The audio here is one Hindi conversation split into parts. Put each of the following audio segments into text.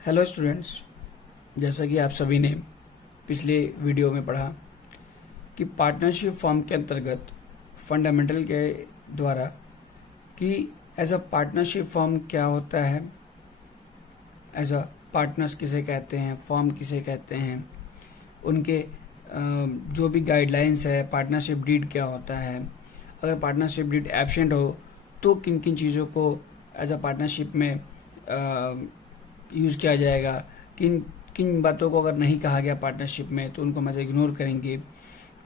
हेलो स्टूडेंट्स, जैसा कि आप सभी ने पिछले वीडियो में पढ़ा कि पार्टनरशिप फॉर्म के अंतर्गत फंडामेंटल के द्वारा कि एज अ पार्टनरशिप फॉर्म क्या होता है, एज अ पार्टनर्स किसे कहते हैं, फॉर्म किसे कहते हैं, उनके जो भी गाइडलाइंस है, पार्टनरशिप डीड क्या होता है, अगर पार्टनरशिप डीड एब्सेंट हो तो किन किन चीज़ों को एज अ पार्टनरशिप में यूज़ किया जाएगा, किन किन बातों को अगर नहीं कहा गया पार्टनरशिप में तो उनको हम ऐसे इग्नोर करेंगे,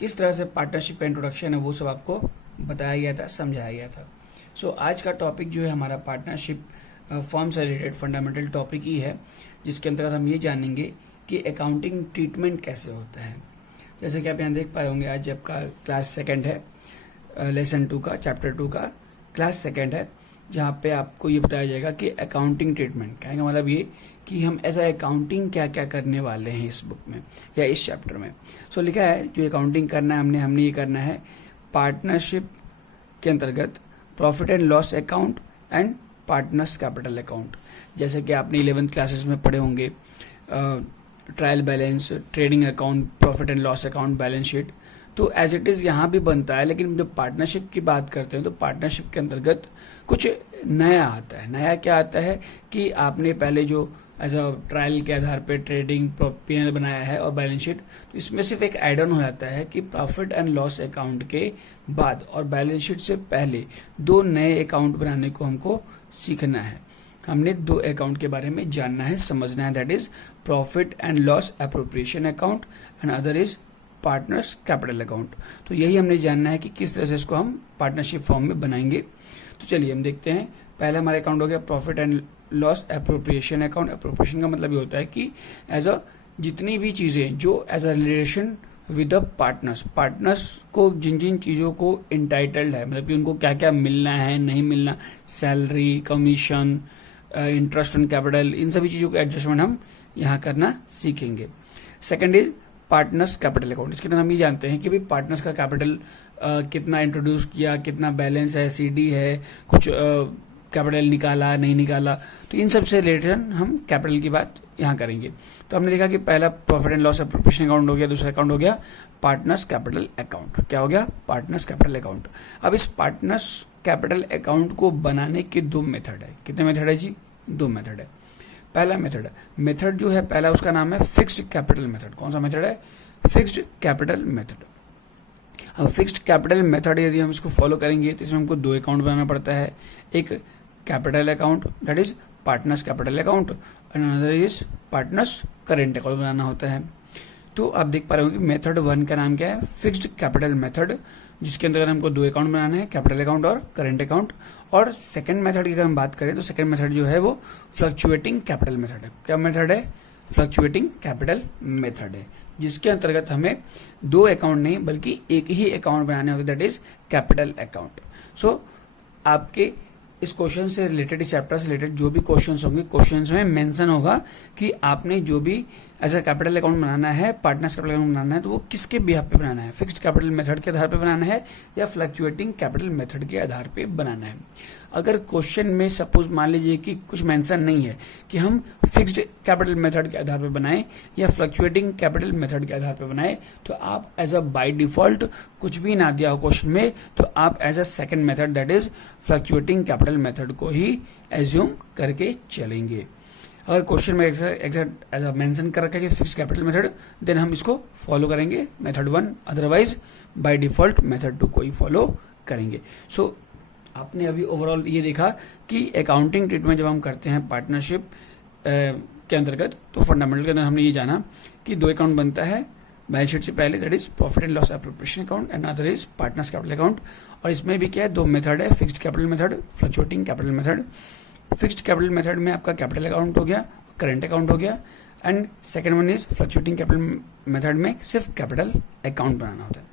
किस तरह से पार्टनरशिप का इंट्रोडक्शन है वो सब आपको बताया गया था, समझाया गया था। सो आज का टॉपिक जो है हमारा पार्टनरशिप फॉर्म से रिलेटेड फंडामेंटल टॉपिक ही है, जिसके अंतर्गत हम ये जानेंगे कि अकाउंटिंग ट्रीटमेंट कैसे होता है। जैसे कि आप यहाँ देख पाए होंगे, आज आपका क्लास सेकंड है, लेसन 2 का चैप्टर 2 का क्लास सेकंड है, जहाँ पे आपको ये बताया जाएगा कि अकाउंटिंग ट्रीटमेंट कहने का मतलब ये कि हम ऐसा अकाउंटिंग क्या क्या करने वाले हैं इस बुक में या इस चैप्टर में। सो लिखा है जो अकाउंटिंग करना है हमने ये करना है पार्टनरशिप के अंतर्गत profit and loss account and partners capital account. जैसे कि आपने 11th क्लासेस में पढ़े होंगे trial balance, trading account, profit and loss account, balance sheet, तो एज इट इज़ यहाँ भी बनता है। लेकिन जब पार्टनरशिप की बात करते हैं तो पार्टनरशिप के अंतर्गत कुछ नया आता है। नया क्या आता है कि आपने पहले जो एज अ ट्रायल के आधार पे ट्रेडिंग P&L बनाया है और बैलेंस शीट, तो इसमें सिर्फ एक ऐड ऑन हो जाता है कि प्रॉफिट एंड लॉस अकाउंट के बाद और बैलेंस शीट से पहले 2 नए अकाउंट बनाने को हमको सीखना है। हमने 2 अकाउंट के बारे में जानना है, समझना है, that is profit and loss appropriation account and other is partners capital account. तो यही हमने जानना है कि किस तरह से इसको हम पार्टनरशिप फॉर्म में बनाएंगे। तो चलिए हम देखते हैं। पहला हमारा अकाउंट हो गया profit and loss appropriation account. Appropriation का मतलब ये होता है कि एज अ जितनी भी चीजें जो as a relation with the partners को जिन जिन चीज़ों को इंटाइटल्ड है, मतलब कि उनको क्या क्या मिलना है, नहीं मिलना, salary, commission, interest on capital, इन सभी चीज़ों का एडजस्टमेंट हम यहाँ करना सीखेंगे। Second is partners capital account. इसके अंदर हम ये जानते हैं कि भाई पार्टनर्स का कैपिटल कितना इंट्रोड्यूस किया, कितना बैलेंस है, CD है, कुछ कैपिटल निकाला नहीं निकाला, तो इन सब से रिलेटेड हम कैपिटल की बात यहाँ करेंगे। तो हमने देखा कि पहला profit and loss appropriation account हो गया, दूसरा अकाउंट हो गया पार्टनर्स कैपिटल अकाउंट। क्या हो गया? Partners capital account. अब इस पार्टनर्स कैपिटल अकाउंट को बनाने के 2 मेथड है। कितने मेथड है जी? 2 मेथड है। पहला मेथड जो है, पहला उसका नाम है फिक्स्ड कैपिटल मेथड। कौन सा मेथड है? Fixed capital method. अब फिक्स्ड कैपिटल मेथड यदि हम इसको फॉलो करेंगे तो इसमें हमको 2 अकाउंट बनाना पड़ता है। एक capital account that is partners capital account and another is partners current account बनाना होता है। तो आप देख पा रहे हो कि मेथड 1 का नाम क्या है? फिक्स्ड कैपिटल मेथड, जिसके अंदर हमको 2 अकाउंट बनाना है, कैपिटल अकाउंट और करेंट अकाउंट। और सेकंड मेथड की अगर हम बात करें तो सेकंड मेथड जो है वो फ्लक्चुएटिंग कैपिटल मेथड है। क्या मेथड है? फ्लक्चुएटिंग कैपिटल मेथड है, जिसके अंतर्गत हमें 2 अकाउंट नहीं बल्कि एक ही अकाउंट बनाने होते, दैट इज कैपिटल अकाउंट। सो आपके इस क्वेश्चन से रिलेटेड, इस चैप्टर से रिलेटेड जो भी क्वेश्चंस होंगे, क्वेश्चंस में मेंशन होगा कि आपने जो भी ऐसा कैपिटल अकाउंट बनाना है, पार्टनर्स कैपिटल अकाउंट बनाना है, तो वो किसके बिहाफ पे बनाना है? फिक्स्ड कैपिटल मेथड के आधार पे बनाना है या फ्लक्चुएटिंग कैपिटल मेथड के आधार पे बनाना है? अगर क्वेश्चन में सपोज मान लीजिए कि कुछ मेंशन नहीं है कि हम फिक्स्ड कैपिटल मेथड के आधार पे बनाएं या फ्लक्चुएटिंग कैपिटल मेथड के आधार पे बनाएं, तो आप एज अ बाय डिफॉल्ट कुछ भी ना दिया हो क्वेश्चन में, तो आप as a second method that is fluctuating capital method को ही एज्यूम करके चलेंगे। अगर क्वेश्चन में एग्जैक्ट एज मेंशन कर रखा है कि फिक्स कैपिटल मेथड, देन हम इसको फॉलो करेंगे method 1, otherwise by default method 2 को ही फॉलो करेंगे। सो आपने अभी ओवरऑल ये देखा कि अकाउंटिंग ट्रीटमेंट जब हम करते हैं पार्टनरशिप के अंतर्गत, तो फंडामेंटल के अंदर हमने ये जाना कि 2 अकाउंट बनता है बैलेंस शीट से पहले, that is profit and loss appropriation account and other is partners capital account. और इसमें भी क्या है? 2 मेथड है, fixed capital method, fluctuating capital method. Fixed capital method में आपका कैपिटल अकाउंट हो गया, करेंट अकाउंट हो गया, and second one is fluctuating capital method में सिर्फ कैपिटल अकाउंट बनाना होता है।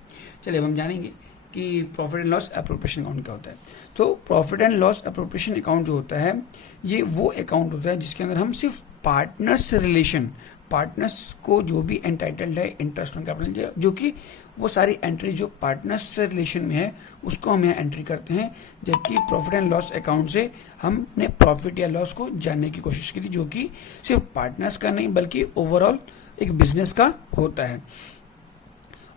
चलिए अब हम जानेंगे कि profit and loss appropriation account क्या होता है। तो profit and loss appropriation account जो होता है ये वो अकाउंट होता है जिसके अंदर हम सिर्फ पार्टनर्स रिलेशन, पार्टनर्स को जो भी एंटाइटल्ड है इंटरेस्ट ऑन कैपिटल, जो कि वो सारी एंट्री जो पार्टनर्स से रिलेशन में है उसको हम यहाँ एंट्री करते हैं। जबकि प्रॉफिट एंड लॉस अकाउंट से हमने प्रॉफिट या लॉस को जानने की कोशिश की जो कि सिर्फ पार्टनर्स का नहीं बल्कि ओवरऑल एक बिजनेस का होता है।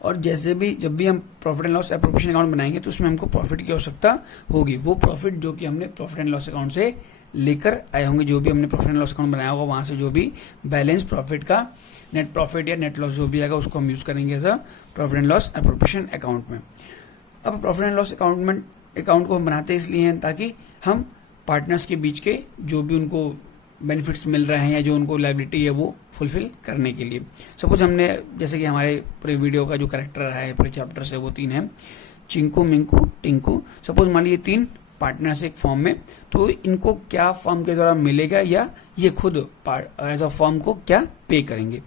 और जैसे भी जब भी हम profit and loss appropriation account बनाएंगे तो उसमें हमको प्रॉफिट की आवश्यकता होगी, वो प्रॉफिट जो कि हमने प्रॉफिट एंड लॉस अकाउंट से लेकर आए होंगे। जो भी हमने प्रॉफिट एंड लॉस अकाउंट बनाया होगा वहां से जो भी बैलेंस प्रॉफिट का नेट प्रॉफिट या नेट लॉस जो भी आएगा उसको हम यूज करेंगे as a profit and loss appropriation account में। अब प्रॉफिट एंड लॉस अकाउंट को हम बनाते इसलिए हैं ताकि हम पार्टनर्स के बीच के जो भी उनको बेनिफिट्स मिल रहे हैं या जो उनको लायबिलिटी है वो फुलफिल करने के लिए। सपोज हमने जैसे कि हमारे पूरे वीडियो का जो कैरेक्टर रहा है पूरे चैप्टर से वो 3 है, चिंकू मिंकू टिंकू। सपोज मान लीजिए 3 पार्टनर्स एक फॉर्म में, तो इनको क्या फॉर्म के द्वारा मिलेगा या ये खुद एज अ फॉर्म को क्या पे करेंगे।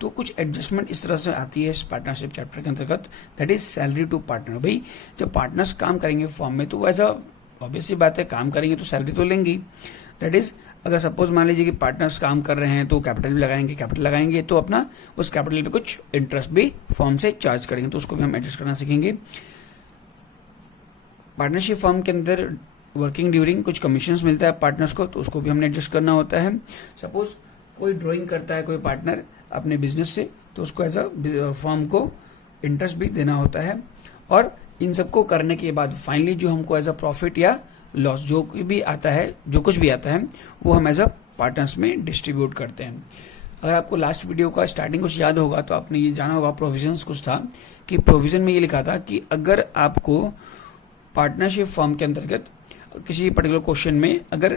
तो कुछ एडजस्टमेंट इस तरह से आती है इस पार्टनरशिप चैप्टर के अंतर्गत, that is salary to partner. भाई जब पार्टनर्स काम करेंगे फॉर्म में तो एज अ ऑब्वियस सी बात है काम करेंगे तो सैलरी तो लेंगे। दैट इज अगर सपोज मान लीजिए कि पार्टनर्स काम कर रहे हैं तो कैपिटल भी लगाएंगे, कैपिटल लगाएंगे तो अपना उस कैपिटल पे कुछ इंटरेस्ट भी फॉर्म से चार्ज करेंगे, तो उसको भी हम एडजस्ट करना सीखेंगे। पार्टनरशिप फॉर्म के अंदर वर्किंग ड्यूरिंग कुछ कमीशंस मिलता है पार्टनर्स को, तो उसको भी हमने एडजस्ट करना होता है। सपोज कोई ड्राइंग करता है कोई पार्टनर अपने बिजनेस से, तो उसको एज अ फॉर्म को इंटरेस्ट भी देना होता है। और इन सबको करने के बाद फाइनली जो हमको एज अ प्रॉफिट या लॉस जो भी आता है, जो कुछ भी आता है वो हम एज अ पार्टनर्स में डिस्ट्रीब्यूट करते हैं। अगर आपको लास्ट वीडियो का स्टार्टिंग कुछ याद होगा तो आपने ये जाना होगा प्रोविजंस कुछ था कि प्रोविजन में ये लिखा था कि अगर आपको पार्टनरशिप फॉर्म के अंतर्गत किसी पर्टिकुलर क्वेश्चन में अगर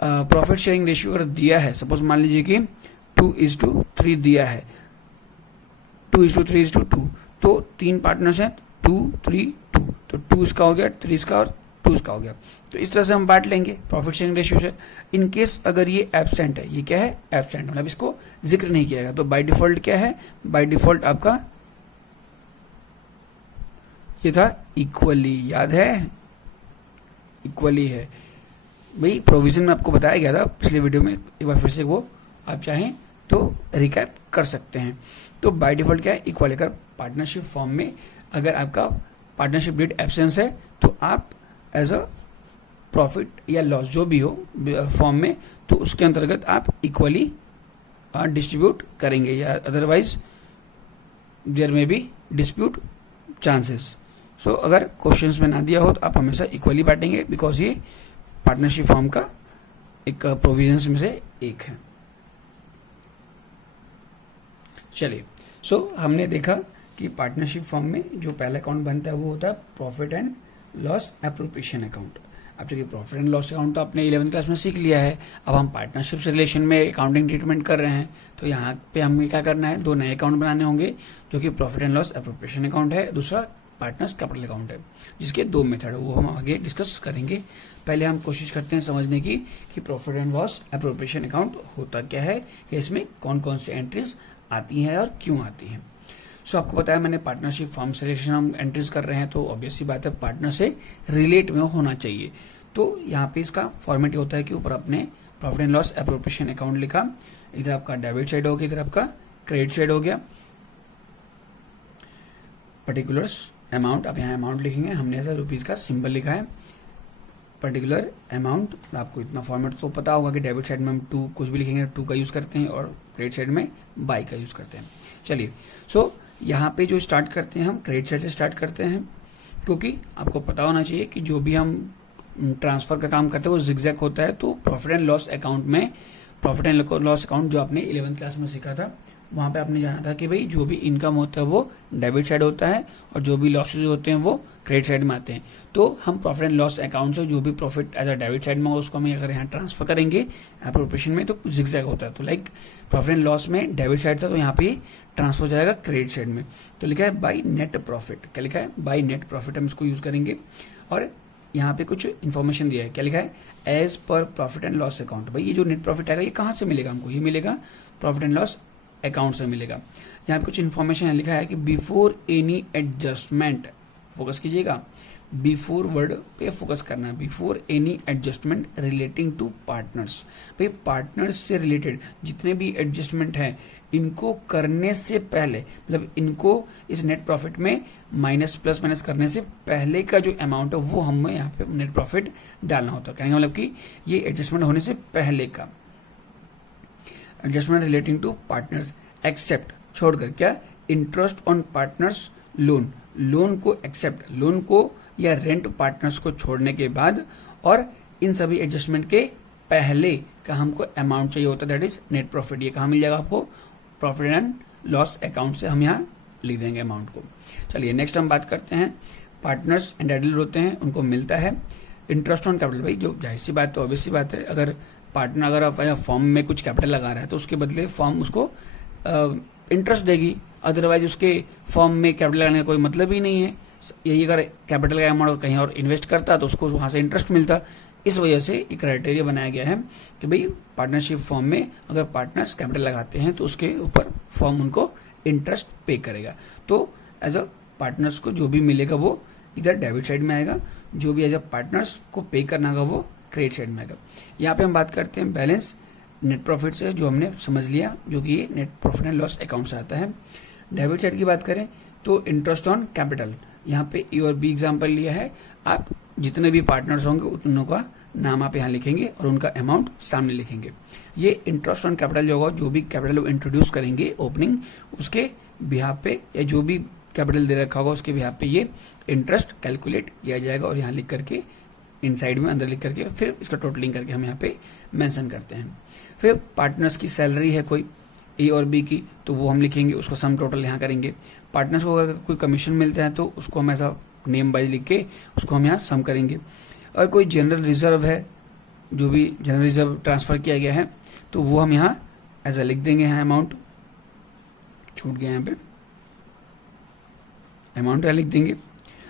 प्रॉफिट शेयरिंग रेशियो अगर दिया है, सपोज मान लीजिए कि 2:3 दिया है, 2:3:2, तो 3 पार्टनर्स हैं, 2, 3, 2, तो 2 इसका हो गया, 3 इसका और 2 इसका हो गया। तो इस तरह से हम बांट लेंगे प्रॉफिट शेयरिंग रेशियो से। इन केस अगर ये एब्सेंट है, ये क्या है एब्सेंट, मतलब इसको जिक्र नहीं किया गया, तो बाय डिफॉल्ट क्या है, बाय डिफॉल्ट आपका ये था इक्वली, याद है इक्वली है। भाई प्रोविजन में आपको बताया गया था पिछले वीडियो में, एक बार फिर से वो आप चाहें तो रिकैप कर सकते हैं। तो बाय डिफॉल्ट क्या है इक्वल। अगर पार्टनरशिप फॉर्म में अगर आपका पार्टनरशिप डेट एब्सेंस है तो आप एज अ प्रॉफिट या लॉस जो भी हो फॉर्म में, तो उसके अंतर्गत आप इक्वली डिस्ट्रीब्यूट करेंगे, या अदरवाइज देयर में बी डिस्प्यूट चांसेस। सो अगर क्वेश्चंस में ना दिया हो तो आप हमेशा इक्वली बांटेंगे, बिकॉज ये पार्टनरशिप फॉर्म का एक प्रोविजंस में से एक है। चलिए, सो हमने देखा कि पार्टनरशिप फॉर्म में जो पहला अकाउंट बनता है वो होता है profit and loss appropriation account. अब चलिए प्रॉफिट एंड लॉस अकाउंट तो आपने 11th क्लास में सीख लिया है, अब हम पार्टनरशिप से रिलेशन में अकाउंटिंग ट्रीटमेंट कर रहे हैं, तो यहाँ पे हमें क्या करना है, 2 नए अकाउंट बनाने होंगे, जो कि profit and loss appropriation account है, दूसरा पार्टनर्स कैपिटल अकाउंट है, जिसके 2 मेथड है, वो हम आगे डिस्कस करेंगे। पहले हम कोशिश करते हैं समझने की कि profit and loss appropriation account होता क्या है, या इसमें कौन कौन सी एंट्रीज आती हैं और क्यों आती हैं। सो आपको बताया मैंने पार्टनरशिप फॉर्म से रिलेशन हम एंट्रीज कर रहे हैं, तो ऑब्वियस सी बात है पार्टनर से रिलेट में होना चाहिए। तो यहाँ पे इसका फॉर्मेट ये होता है कि ऊपर अपने profit and loss appropriation account लिखा, इधर आपका डेबिट साइड हो गया, इधर आपका क्रेडिट साइड हो गया, पर्टिकुलर्स अमाउंट, आप यहाँ अमाउंट लिखेंगे, हमने ऐसा रुपीज का सिंबल लिखा है, पर्टिकुलर अमाउंट। आपको इतना फॉर्मेट तो पता होगा कि डेबिट साइड में हम 2 कुछ भी लिखेंगे 2 का यूज करते हैं, और क्रेडिट साइड में बाई का यूज करते हैं। चलिए, सो यहाँ पे जो स्टार्ट करते हैं हम क्रेडिट साइड से स्टार्ट करते हैं, क्योंकि आपको पता होना चाहिए कि जो भी हम ट्रांसफर का काम करते हैं वो जिगजैग होता है। तो प्रॉफिट एंड लॉस अकाउंट में, प्रॉफिट एंड लॉस अकाउंट जो आपने 11th क्लास में सीखा था, वहां पे आपने जाना था कि भाई जो भी इनकम होता है वो डेबिट साइड होता है, और जो भी लॉसेज होते हैं वो क्रेडिट साइड में आते हैं। तो हम प्रॉफिट एंड लॉस अकाउंट से जो भी profit as a debit side में उसको हम अगर यहाँ ट्रांसफर करेंगे एप्रोप्रिएशन में, तो जिगजैग होता है। तो लाइक प्रॉफिट एंड लॉस में डेबिट साइड था, तो यहाँ पे ट्रांसफर हो जाएगा क्रेडिट साइड में। तो लिखा है बाई नेट प्रॉफिट, क्या लिखा है बाई नेट प्रॉफिट, हम इसको यूज करेंगे। और यहाँ पे कुछ इन्फॉर्मेशन दिया है, क्या लिखा है as per profit and loss account. भाई ये जो नेट प्रॉफिट आएगा ये कहाँ से मिलेगा हमको, ये मिलेगा प्रॉफिट एंड लॉस अकाउंट से मिलेगा। यहाँ पे कुछ इन्फॉर्मेशन लिखा है कि बिफोर एनी एडजस्टमेंट फोकस कीजिएगा, बिफोर वर्ड पे फोकस करना है, before any adjustment relating to partners. भाई पार्टनर्स से रिलेटेड जितने भी एडजस्टमेंट हैं इनको करने से पहले, मतलब इनको इस नेट प्रॉफिट में माइनस प्लस माइनस करने से पहले का जो अमाउंट है वो हमें यहाँ पे नेट प्रॉफिट डालना होता है। कहने का मतलब कि ये एडजस्टमेंट होने से पहले का adjustment relating to partners, except छोड़कर, क्या, interest on partners loan, loan को एक्सेप्ट, लोन को या रेंट पार्टनर्स को छोड़ने के बाद, और इन सभी एडजस्टमेंट के पहले का हमको अमाउंट चाहिए होता है, दैट इज नेट प्रॉफिट। ये कहाँ मिल जाएगा आपको, प्रॉफिट एंड लॉस अकाउंट से हम यहाँ लिख देंगे अमाउंट को। चलिए नेक्स्ट हम बात करते हैं, पार्टनर्स एंटाइटल्ड होते हैं, उनको मिलता है इंटरेस्ट ऑन कैपिटल। भाई जो जाहिर सी बात, तो ऑब्वियस सी बात है, अगर पार्टनर अगर फॉर्म में कुछ कैपिटल लगा रहा है तो उसके बदले फॉर्म उसको इंटरेस्ट देगी, अदरवाइज उसके फॉर्म में कैपिटल लगाने का कोई मतलब ही नहीं है। यही अगर कैपिटल का अमाउंट कहीं और इन्वेस्ट करता तो उसको वहां से इंटरेस्ट मिलता। इस वजह से एक क्राइटेरिया बनाया गया है कि भाई पार्टनरशिप फॉर्म में अगर पार्टनर्स कैपिटल लगाते हैं तो उसके ऊपर फॉर्म उनको इंटरेस्ट पे करेगा। तो एज अ पार्टनर्स को जो भी मिलेगा वो इधर डेबिट साइड में आएगा, जो भी एज अ पार्टनर्स को पे करना होगा वो क्रेडिट साइड में आएगा। यहाँ पे हम बात करते हैं बैलेंस नेट प्रॉफिट से, जो हमने समझ लिया, जो कि ये net profit and loss account से आता है। डेबिट साइड की बात करें तो इंटरेस्ट ऑन कैपिटल, यहाँ पे ए और बी एग्जाम्पल लिया है, आप जितने भी पार्टनर्स होंगे उतनों का नाम आप यहाँ लिखेंगे और उनका अमाउंट सामने लिखेंगे। ये इंटरेस्ट ऑन कैपिटल जो होगा, जो भी कैपिटल वो इंट्रोड्यूस करेंगे ओपनिंग, उसके बिहाफ पे या जो भी कैपिटल दे रखा होगा उसके बिहाफ पे ये इंटरेस्ट कैलकुलेट किया जाएगा और यहाँ लिख करके इनसाइड में अंदर लिख करके फिर इसका टोटलिंग करके हम यहाँ पे मेंशन करते हैं। फिर पार्टनर्स की सैलरी है कोई ए और बी की, तो वो हम लिखेंगे, उसको सम टोटल यहाँ करेंगे। पार्टनर्स को अगर कोई कमीशन मिलता है तो उसको हम ऐसा नेम वाइज लिख के उसको हम यहाँ सम करेंगे। और कोई जनरल रिजर्व है, जो भी जनरल रिजर्व ट्रांसफर किया गया है तो वो हम यहाँ ऐसा लिख देंगे, यहाँ अमाउंट छूट गया, यहाँ पे अमाउंट लिख देंगे।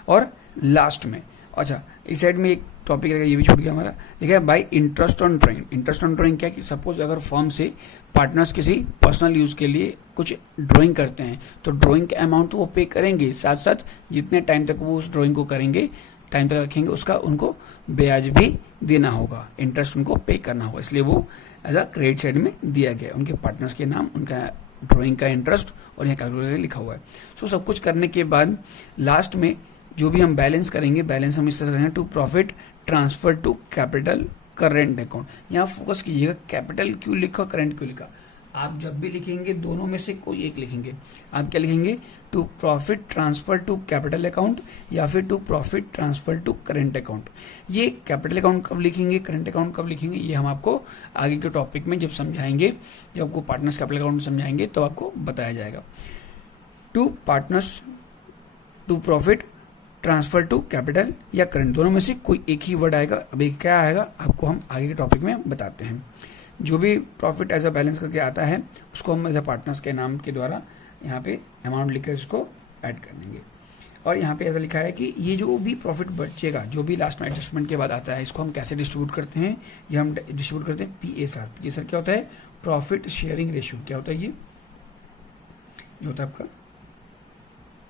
और लास्ट में, अच्छा इस साइड में एक टॉपिक रहेगा, ये भी छूट गया हमारा, लिखा है bye interest on drawing. Interest on drawing क्या कि सपोज अगर फॉर्म से पार्टनर्स किसी पर्सनल यूज के लिए कुछ ड्राइंग करते हैं तो ड्राइंग के अमाउंट तो वो पे करेंगे, साथ साथ जितने टाइम तक वो उस ड्राइंग को करेंगे, टाइम तक रखेंगे, उसका उनको ब्याज भी देना होगा, इंटरेस्ट उनको पे करना होगा। इसलिए वो एज अ क्रेडिट साइड में दिया गया, उनके पार्टनर्स के नाम, उनका ड्राइंग का इंटरेस्ट और यहाँ कैलकुलेटर लिखा हुआ है। सो सब कुछ करने के बाद लास्ट में जो भी हम बैलेंस करेंगे, बैलेंस हम इस तरह करेंगे, to profit transfer to capital current account. यहाँ फोकस कीजिएगा, कैपिटल क्यों लिखा, करंट क्यों लिखा। आप जब भी लिखेंगे दोनों में से कोई एक लिखेंगे। आप क्या लिखेंगे, to profit transfer to capital account या फिर to profit transfer to current account. ये कैपिटल अकाउंट कब लिखेंगे, करंट अकाउंट कब लिखेंगे, ये हम आपको आगे के टॉपिक में जब समझाएंगे, जब आपको पार्टनर्स कैपिटल अकाउंट समझाएंगे तो आपको बताया जाएगा। To partners to profit transfer to capital या करंट, दोनों में से कोई एक ही वर्ड आएगा। अभी क्या आएगा आपको हम आगे के टॉपिक में बताते हैं। जो भी प्रॉफिट एज अ बैलेंस करके आता है उसको हम एज अ पार्टनर्स के नाम के द्वारा यहाँ पे अमाउंट लिखकर इसको ऐड कर देंगे। और यहाँ पे ऐसा लिखा है कि ये जो भी प्रॉफिट बचेगा, जो भी लास्ट में एडजस्टमेंट के बाद आता है, इसको हम कैसे डिस्ट्रीब्यूट करते हैं, ये हम डिस्ट्रीब्यूट करते हैं PSR। PSR क्या होता है, प्रॉफिट शेयरिंग रेशियो। क्या होता है ये होता है आपका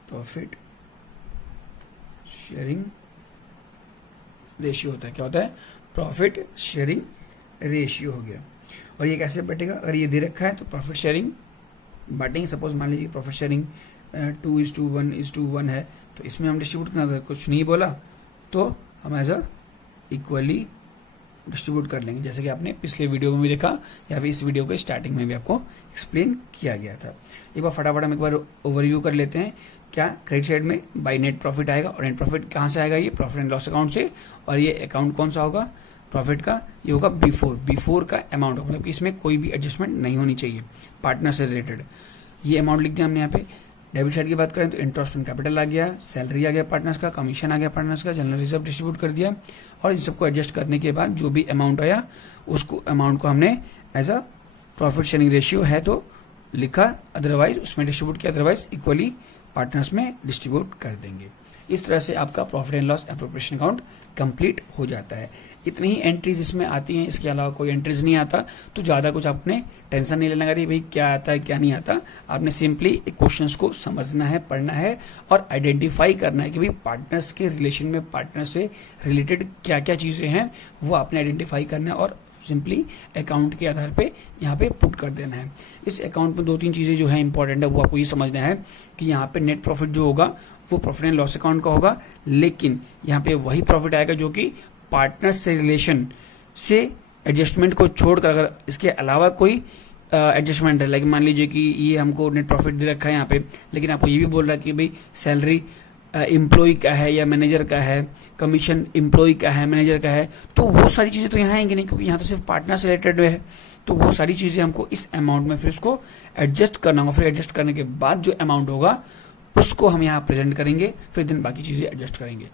प्रॉफिट शेयरिंग रेशियो होता है। क्या होता है, प्रॉफिट शेयरिंग रेशियो हो गया। और ये कैसे बटेगा, अगर ये दे रखा है तो प्रॉफिट शेयरिंग बांटेंगे। सपोज मान लीजिए प्रॉफिट शेयरिंग 2:1 है, तो इसमें हम डिस्ट्रीब्यूट करना, अगर कुछ नहीं बोला तो हम एज अ इक्वली डिस्ट्रीब्यूट कर लेंगे, जैसे कि आपने पिछले वीडियो में भी देखा या फिर इस वीडियो के स्टार्टिंग में भी आपको एक्सप्लेन किया गया था। एक बार फटाफट हम एक बार ओवरव्यू कर लेते हैं। क्या, क्रेडिट साइड में बाय नेट प्रॉफिट आएगा, और नेट प्रॉफिट कहाँ से आएगा, ये प्रॉफिट एंड लॉस अकाउंट से। और ये अकाउंट कौन सा होगा प्रॉफिट का, ये होगा बिफोर का अमाउंट, मतलब कि इसमें कोई भी एडजस्टमेंट नहीं होनी चाहिए पार्टनर से रिलेटेड। ये अमाउंट लिख दिया हमने यहाँ पे। डेबिट साइड की बात करें तो इंटरेस्ट ऑन कैपिटल आ गया, सैलरी आ गया पार्टनर्स का, कमीशन आ गया पार्टनर्स का, जनरल रिजर्व डिस्ट्रीब्यूट कर दिया। और इन सबको एडजस्ट करने के बाद जो भी अमाउंट आया उसको अमाउंट को हमने as a profit sharing ratio है तो लिखा, अदरवाइज उसमें डिस्ट्रीब्यूट किया, अदरवाइज इक्वली पार्टनर्स में डिस्ट्रीब्यूट कर देंगे। इस तरह से आपका profit and loss appropriation account complete हो जाता है। इतनी ही एंट्रीज इसमें आती हैं, इसके अलावा कोई एंट्रीज नहीं आता। तो ज़्यादा कुछ आपने टेंशन नहीं लेना करिए भाई क्या आता है क्या नहीं आता। आपने सिंपली क्वेश्चंस को समझना है, पढ़ना है और आइडेंटिफाई करना है कि भाई पार्टनर्स के रिलेशन में पार्टनर से रिलेटेड क्या क्या चीज़ें हैं वो आपने आइडेंटिफाई करना है और सिंपली अकाउंट के आधार पे यहाँ पे पुट कर देना है। इस अकाउंट में 2-3 चीज़ें जो है इंपॉर्टेंट है वो आपको ये समझना है कि यहाँ पे नेट प्रॉफिट जो होगा वो प्रॉफिट एंड लॉस अकाउंट का होगा, लेकिन यहाँ पे वही प्रॉफिट आएगा जो कि पार्टनर्स से रिलेशन से एडजस्टमेंट को छोड़कर अगर इसके अलावा कोई एडजस्टमेंट है, लाइक मान लीजिए कि ये हमको नेट प्रॉफिट दे रखा है यहाँ पे, लेकिन आपको ये भी बोल रहा है कि भाई सैलरी एम्प्लॉय का है या मैनेजर का है, कमीशन एम्प्लॉय का है मैनेजर का है, तो वो सारी चीज़ें तो यहाँ आएंगी नहीं क्योंकि यहाँ तो सिर्फ पार्टनर से रिलेटेड है। तो वो सारी चीज़ें हमको इस अमाउंट में फिर उसको एडजस्ट करना होगा। फिर एडजस्ट करने के बाद जो अमाउंट होगा उसको हम यहाँ प्रेजेंट करेंगे, फिर दिन बाकी चीज़ें एडजस्ट करेंगे।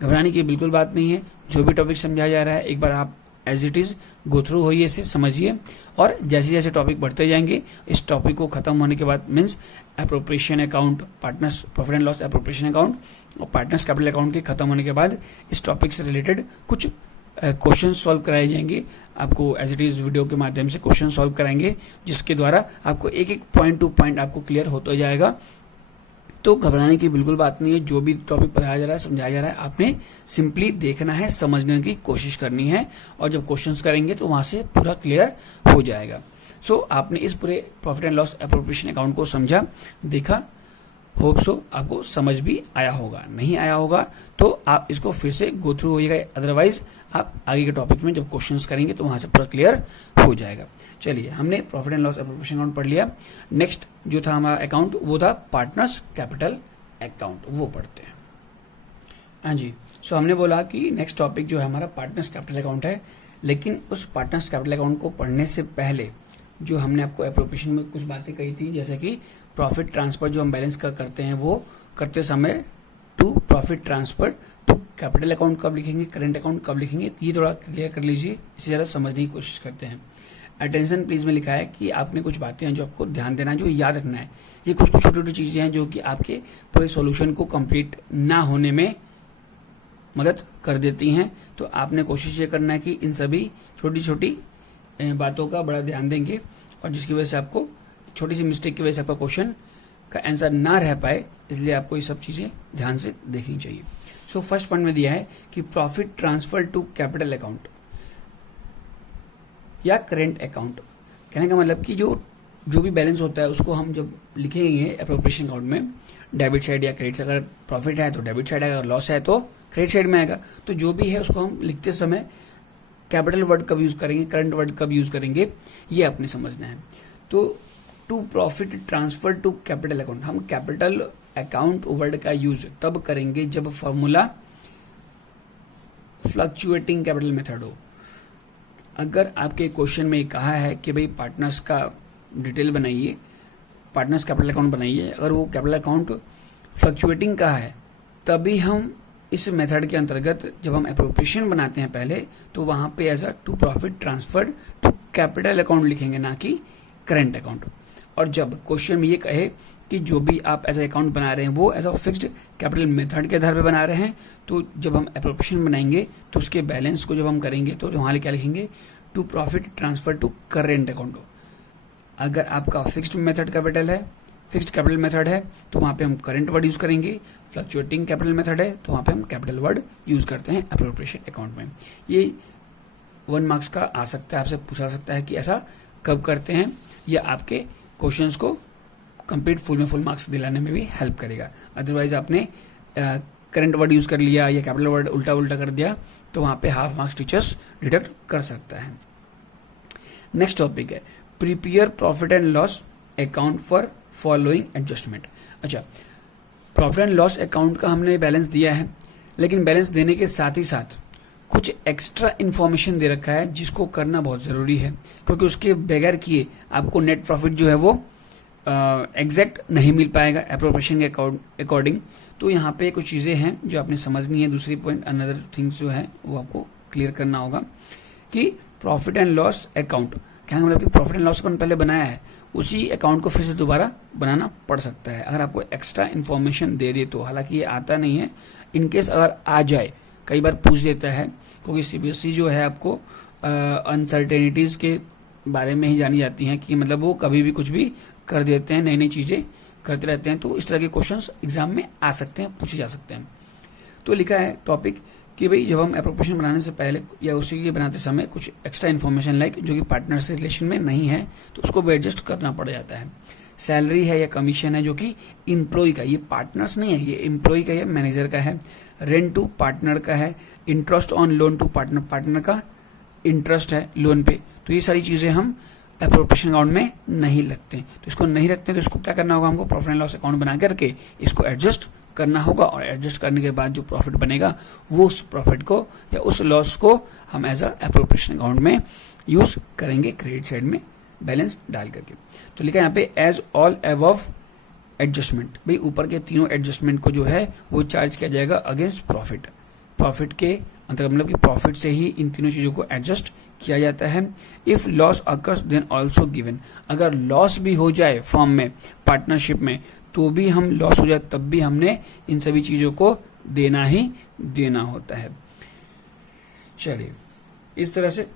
घबराने की बिल्कुल बात नहीं है। जो भी टॉपिक समझाया जा रहा है एक बार आप as it is go through होइए, इसे समझिए और जैसे जैसे टॉपिक बढ़ते जाएंगे इस टॉपिक को खत्म होने के बाद means appropriation account, partners profit and loss appropriation account और पार्टनर्स कैपिटल अकाउंट के खत्म होने के बाद इस टॉपिक से रिलेटेड कुछ क्वेश्चन सॉल्व कराए जाएंगे। आपको एज इट इज़ वीडियो के माध्यम से क्वेश्चन सॉल्व कराएंगे जिसके द्वारा आपको एक एक पॉइंट टू पॉइंट आपको क्लियर होता जाएगा। तो घबराने की बिल्कुल बात नहीं है। जो भी टॉपिक पढ़ाया जा रहा है समझाया जा रहा है आपने सिंपली देखना है, समझने की कोशिश करनी है और जब क्वेश्चंस करेंगे तो वहां से पूरा क्लियर हो जाएगा। सो आपने इस पूरे profit and loss appropriation account को समझा, देखा, होप सो आपको समझ भी आया होगा। नहीं आया होगा तो आप इसको फिर से गो थ्रू होइएगा, अदरवाइज आप आगे के टॉपिक में जब क्वेश्चंस करेंगे तो वहां से पूरा क्लियर हो जाएगा। चलिए, हमने profit and loss appropriation account पढ़ लिया। नेक्स्ट जो था हमारा अकाउंट वो था पार्टनर्स कैपिटल अकाउंट, वो पढ़ते हैं। हाँ जी, सो हमने बोला कि नेक्स्ट टॉपिक जो है हमारा पार्टनर्स कैपिटल अकाउंट है, लेकिन उस पार्टनर्स कैपिटल अकाउंट को पढ़ने से पहले जो हमने आपको एप्रोप्रिएशन में कुछ बातें कही थी, जैसे कि प्रॉफिट ट्रांसफर जो हम बैलेंस का करते हैं वो करते समय to profit transfer to capital account कब लिखेंगे, करंट अकाउंट कब लिखेंगे, ये थोड़ा क्लियर कर लीजिए, इसे ज़रा समझने की कोशिश करते हैं। अटेंशन प्लीज में लिखा है कि आपने कुछ बातें हैं जो आपको ध्यान देना है, जो याद रखना है। ये कुछ छोटी छोटी चीज़ें हैं जो कि आपके पूरे सॉल्यूशन को कंप्लीट ना होने में मदद कर देती हैं। तो आपने कोशिश ये करना है कि इन सभी छोटी छोटी बातों का बड़ा ध्यान देंगे और जिसकी वजह से आपको छोटी सी मिस्टेक की वजह से आपका क्वेश्चन का आंसर ना रह पाए, इसलिए आपको ये सब चीज़ें ध्यान से देखनी चाहिए। सो फर्स्ट पॉइंट में दिया है कि profit transfer to capital account या करेंट अकाउंट, कहने का मतलब कि जो भी बैलेंस होता है उसको हम जब लिखेंगे एप्रोप्रिएशन अकाउंट में, डेबिट साइड या क्रेडिट साइड, अगर प्रॉफिट है तो डेबिट साइड आएगा, अगर लॉस है तो क्रेडिट साइड में आएगा। तो जो भी है उसको हम लिखते समय कैपिटल वर्ड कब यूज करेंगे, करंट वर्ड कब यूज करेंगे, ये आपने समझना है। तो to profit transfer to capital account, हम कैपिटल अकाउंट वर्ड का यूज तब करेंगे जब फॉर्मूला फ्लक्चुएटिंग कैपिटल मेथड हो। अगर आपके क्वेश्चन में कहा है कि भाई पार्टनर्स का डिटेल बनाइए, पार्टनर्स कैपिटल अकाउंट बनाइए, अगर वो कैपिटल अकाउंट फ्लक्चुएटिंग का है तभी हम इस मेथड के अंतर्गत जब हम एप्रोप्रिएशन बनाते हैं पहले तो वहां पे as a to profit transfer to capital account लिखेंगे, ना कि करंट अकाउंट। और जब क्वेश्चन में ये कहे कि जो भी आप एज अकाउंट बना रहे हैं वो as a fixed capital method के आधार पे बना रहे हैं, तो जब हम एप्रोप्रिएशन बनाएंगे तो उसके बैलेंस को जब हम करेंगे तो वहां क्या लिखेंगे, to profit transfer to current account. अगर आपका फिक्स्ड मेथड कैपिटल है, फिक्स्ड कैपिटल मेथड है तो वहां पे हम करंट वर्ड यूज करेंगे, फ्लक्चुएटिंग कैपिटल मेथड है तो वहां पे हम कैपिटल वर्ड यूज करते हैं एप्रोप्रिएशन अकाउंट में। ये 1 मार्क्स का आ सकता है, आपसे पूछा सकता है कि ऐसा कब करते हैं, या आपके क्वेश्चंस को कंप्लीट फुल में फुल मार्क्स दिलाने में भी हेल्प करेगा। अदरवाइज आपने करंट वर्ड यूज कर लिया या कैपिटल वर्ड उल्टा उल्टा कर दिया तो वहां पे हाफ मार्क्स टीचर्स डिडक्ट कर सकता है। नेक्स्ट टॉपिक है prepare profit and loss account for following adjustment. अच्छा, प्रॉफिट एंड लॉस अकाउंट का हमने बैलेंस दिया है, लेकिन बैलेंस देने के साथ ही साथ कुछ एक्स्ट्रा इन्फॉर्मेशन दे रखा है जिसको करना बहुत ज़रूरी है, क्योंकि उसके बगैर किए आपको नेट प्रॉफिट जो है वो एग्जैक्ट नहीं मिल पाएगा एप्रोप्रिएशन के अकॉर्डिंग। तो यहाँ पे कुछ चीज़ें हैं जो आपने समझनी है। दूसरी पॉइंट अनदर थिंग्स जो है वो आपको क्लियर करना होगा कि प्रॉफिट एंड लॉस अकाउंट, कहने मतलब कि प्रॉफिट एंड लॉस अकाउंट पहले बनाया है उसी अकाउंट को फिर से दोबारा बनाना पड़ सकता है अगर आपको एक्स्ट्रा इन्फॉर्मेशन दे दे तो। हालांकि ये आता नहीं है, इनकेस अगर आ जाए कई बार पूछ देता है, क्योंकि सीबीएसई जो है आपको अनसर्टेनिटीज़ के बारे में ही जानी जाती हैं कि मतलब वो कभी भी कुछ भी कर देते हैं, नई नई चीज़ें करते रहते हैं। तो इस तरह के क्वेश्चंस एग्जाम में आ सकते हैं, पूछे जा सकते हैं। तो लिखा है टॉपिक कि भाई जब हम एप्रोप्रिएशन बनाने से पहले या उसी के बनाते समय कुछ एक्स्ट्रा इन्फॉर्मेशन लाइक जो कि पार्टनर से रिलेशन में नहीं है तो उसको भी एडजस्ट करना पड़ जाता है। सैलरी है या कमीशन है जो कि इम्प्लॉय का, ये पार्टनर्स नहीं है, ये इम्प्लॉय का या मैनेजर का है। रेंट टू पार्टनर का है। Interest on loan to partner, partner का इंटरेस्ट है लोन पे। तो ये सारी चीजें हम एप्रोप्रिएशन अकाउंट में नहीं लगते, तो इसको नहीं रखते तो इसको क्या करना होगा, हमको प्रॉफिट एंड लॉस अकाउंट बना करके इसको एडजस्ट करना होगा। और एडजस्ट करने के बाद जो प्रॉफिट बनेगा वो उस प्रॉफिट को या उस लॉस को हम एज अ एप्रोप्रिएशन अकाउंट में यूज करेंगे, क्रेडिट साइड में बैलेंस डाल करके। तो लिखा है यहाँ पे एज ऑल अबव एडजस्टमेंट, भाई ऊपर के तीनों एडजस्टमेंट को जो है वो चार्ज किया जाएगा अगेंस्ट प्रॉफिट। प्रॉफिट के अंतर्गत मतलब कि प्रॉफिट से ही इन तीनों चीजों को एडजस्ट किया जाता है। If loss occurs then also given, अगर लॉस भी हो जाए फॉर्म में, पार्टनरशिप में, तो भी हम लॉस हो जाए तब भी हमने इन सभी चीजों को देना ही देना होता है। चलिए इस तरह से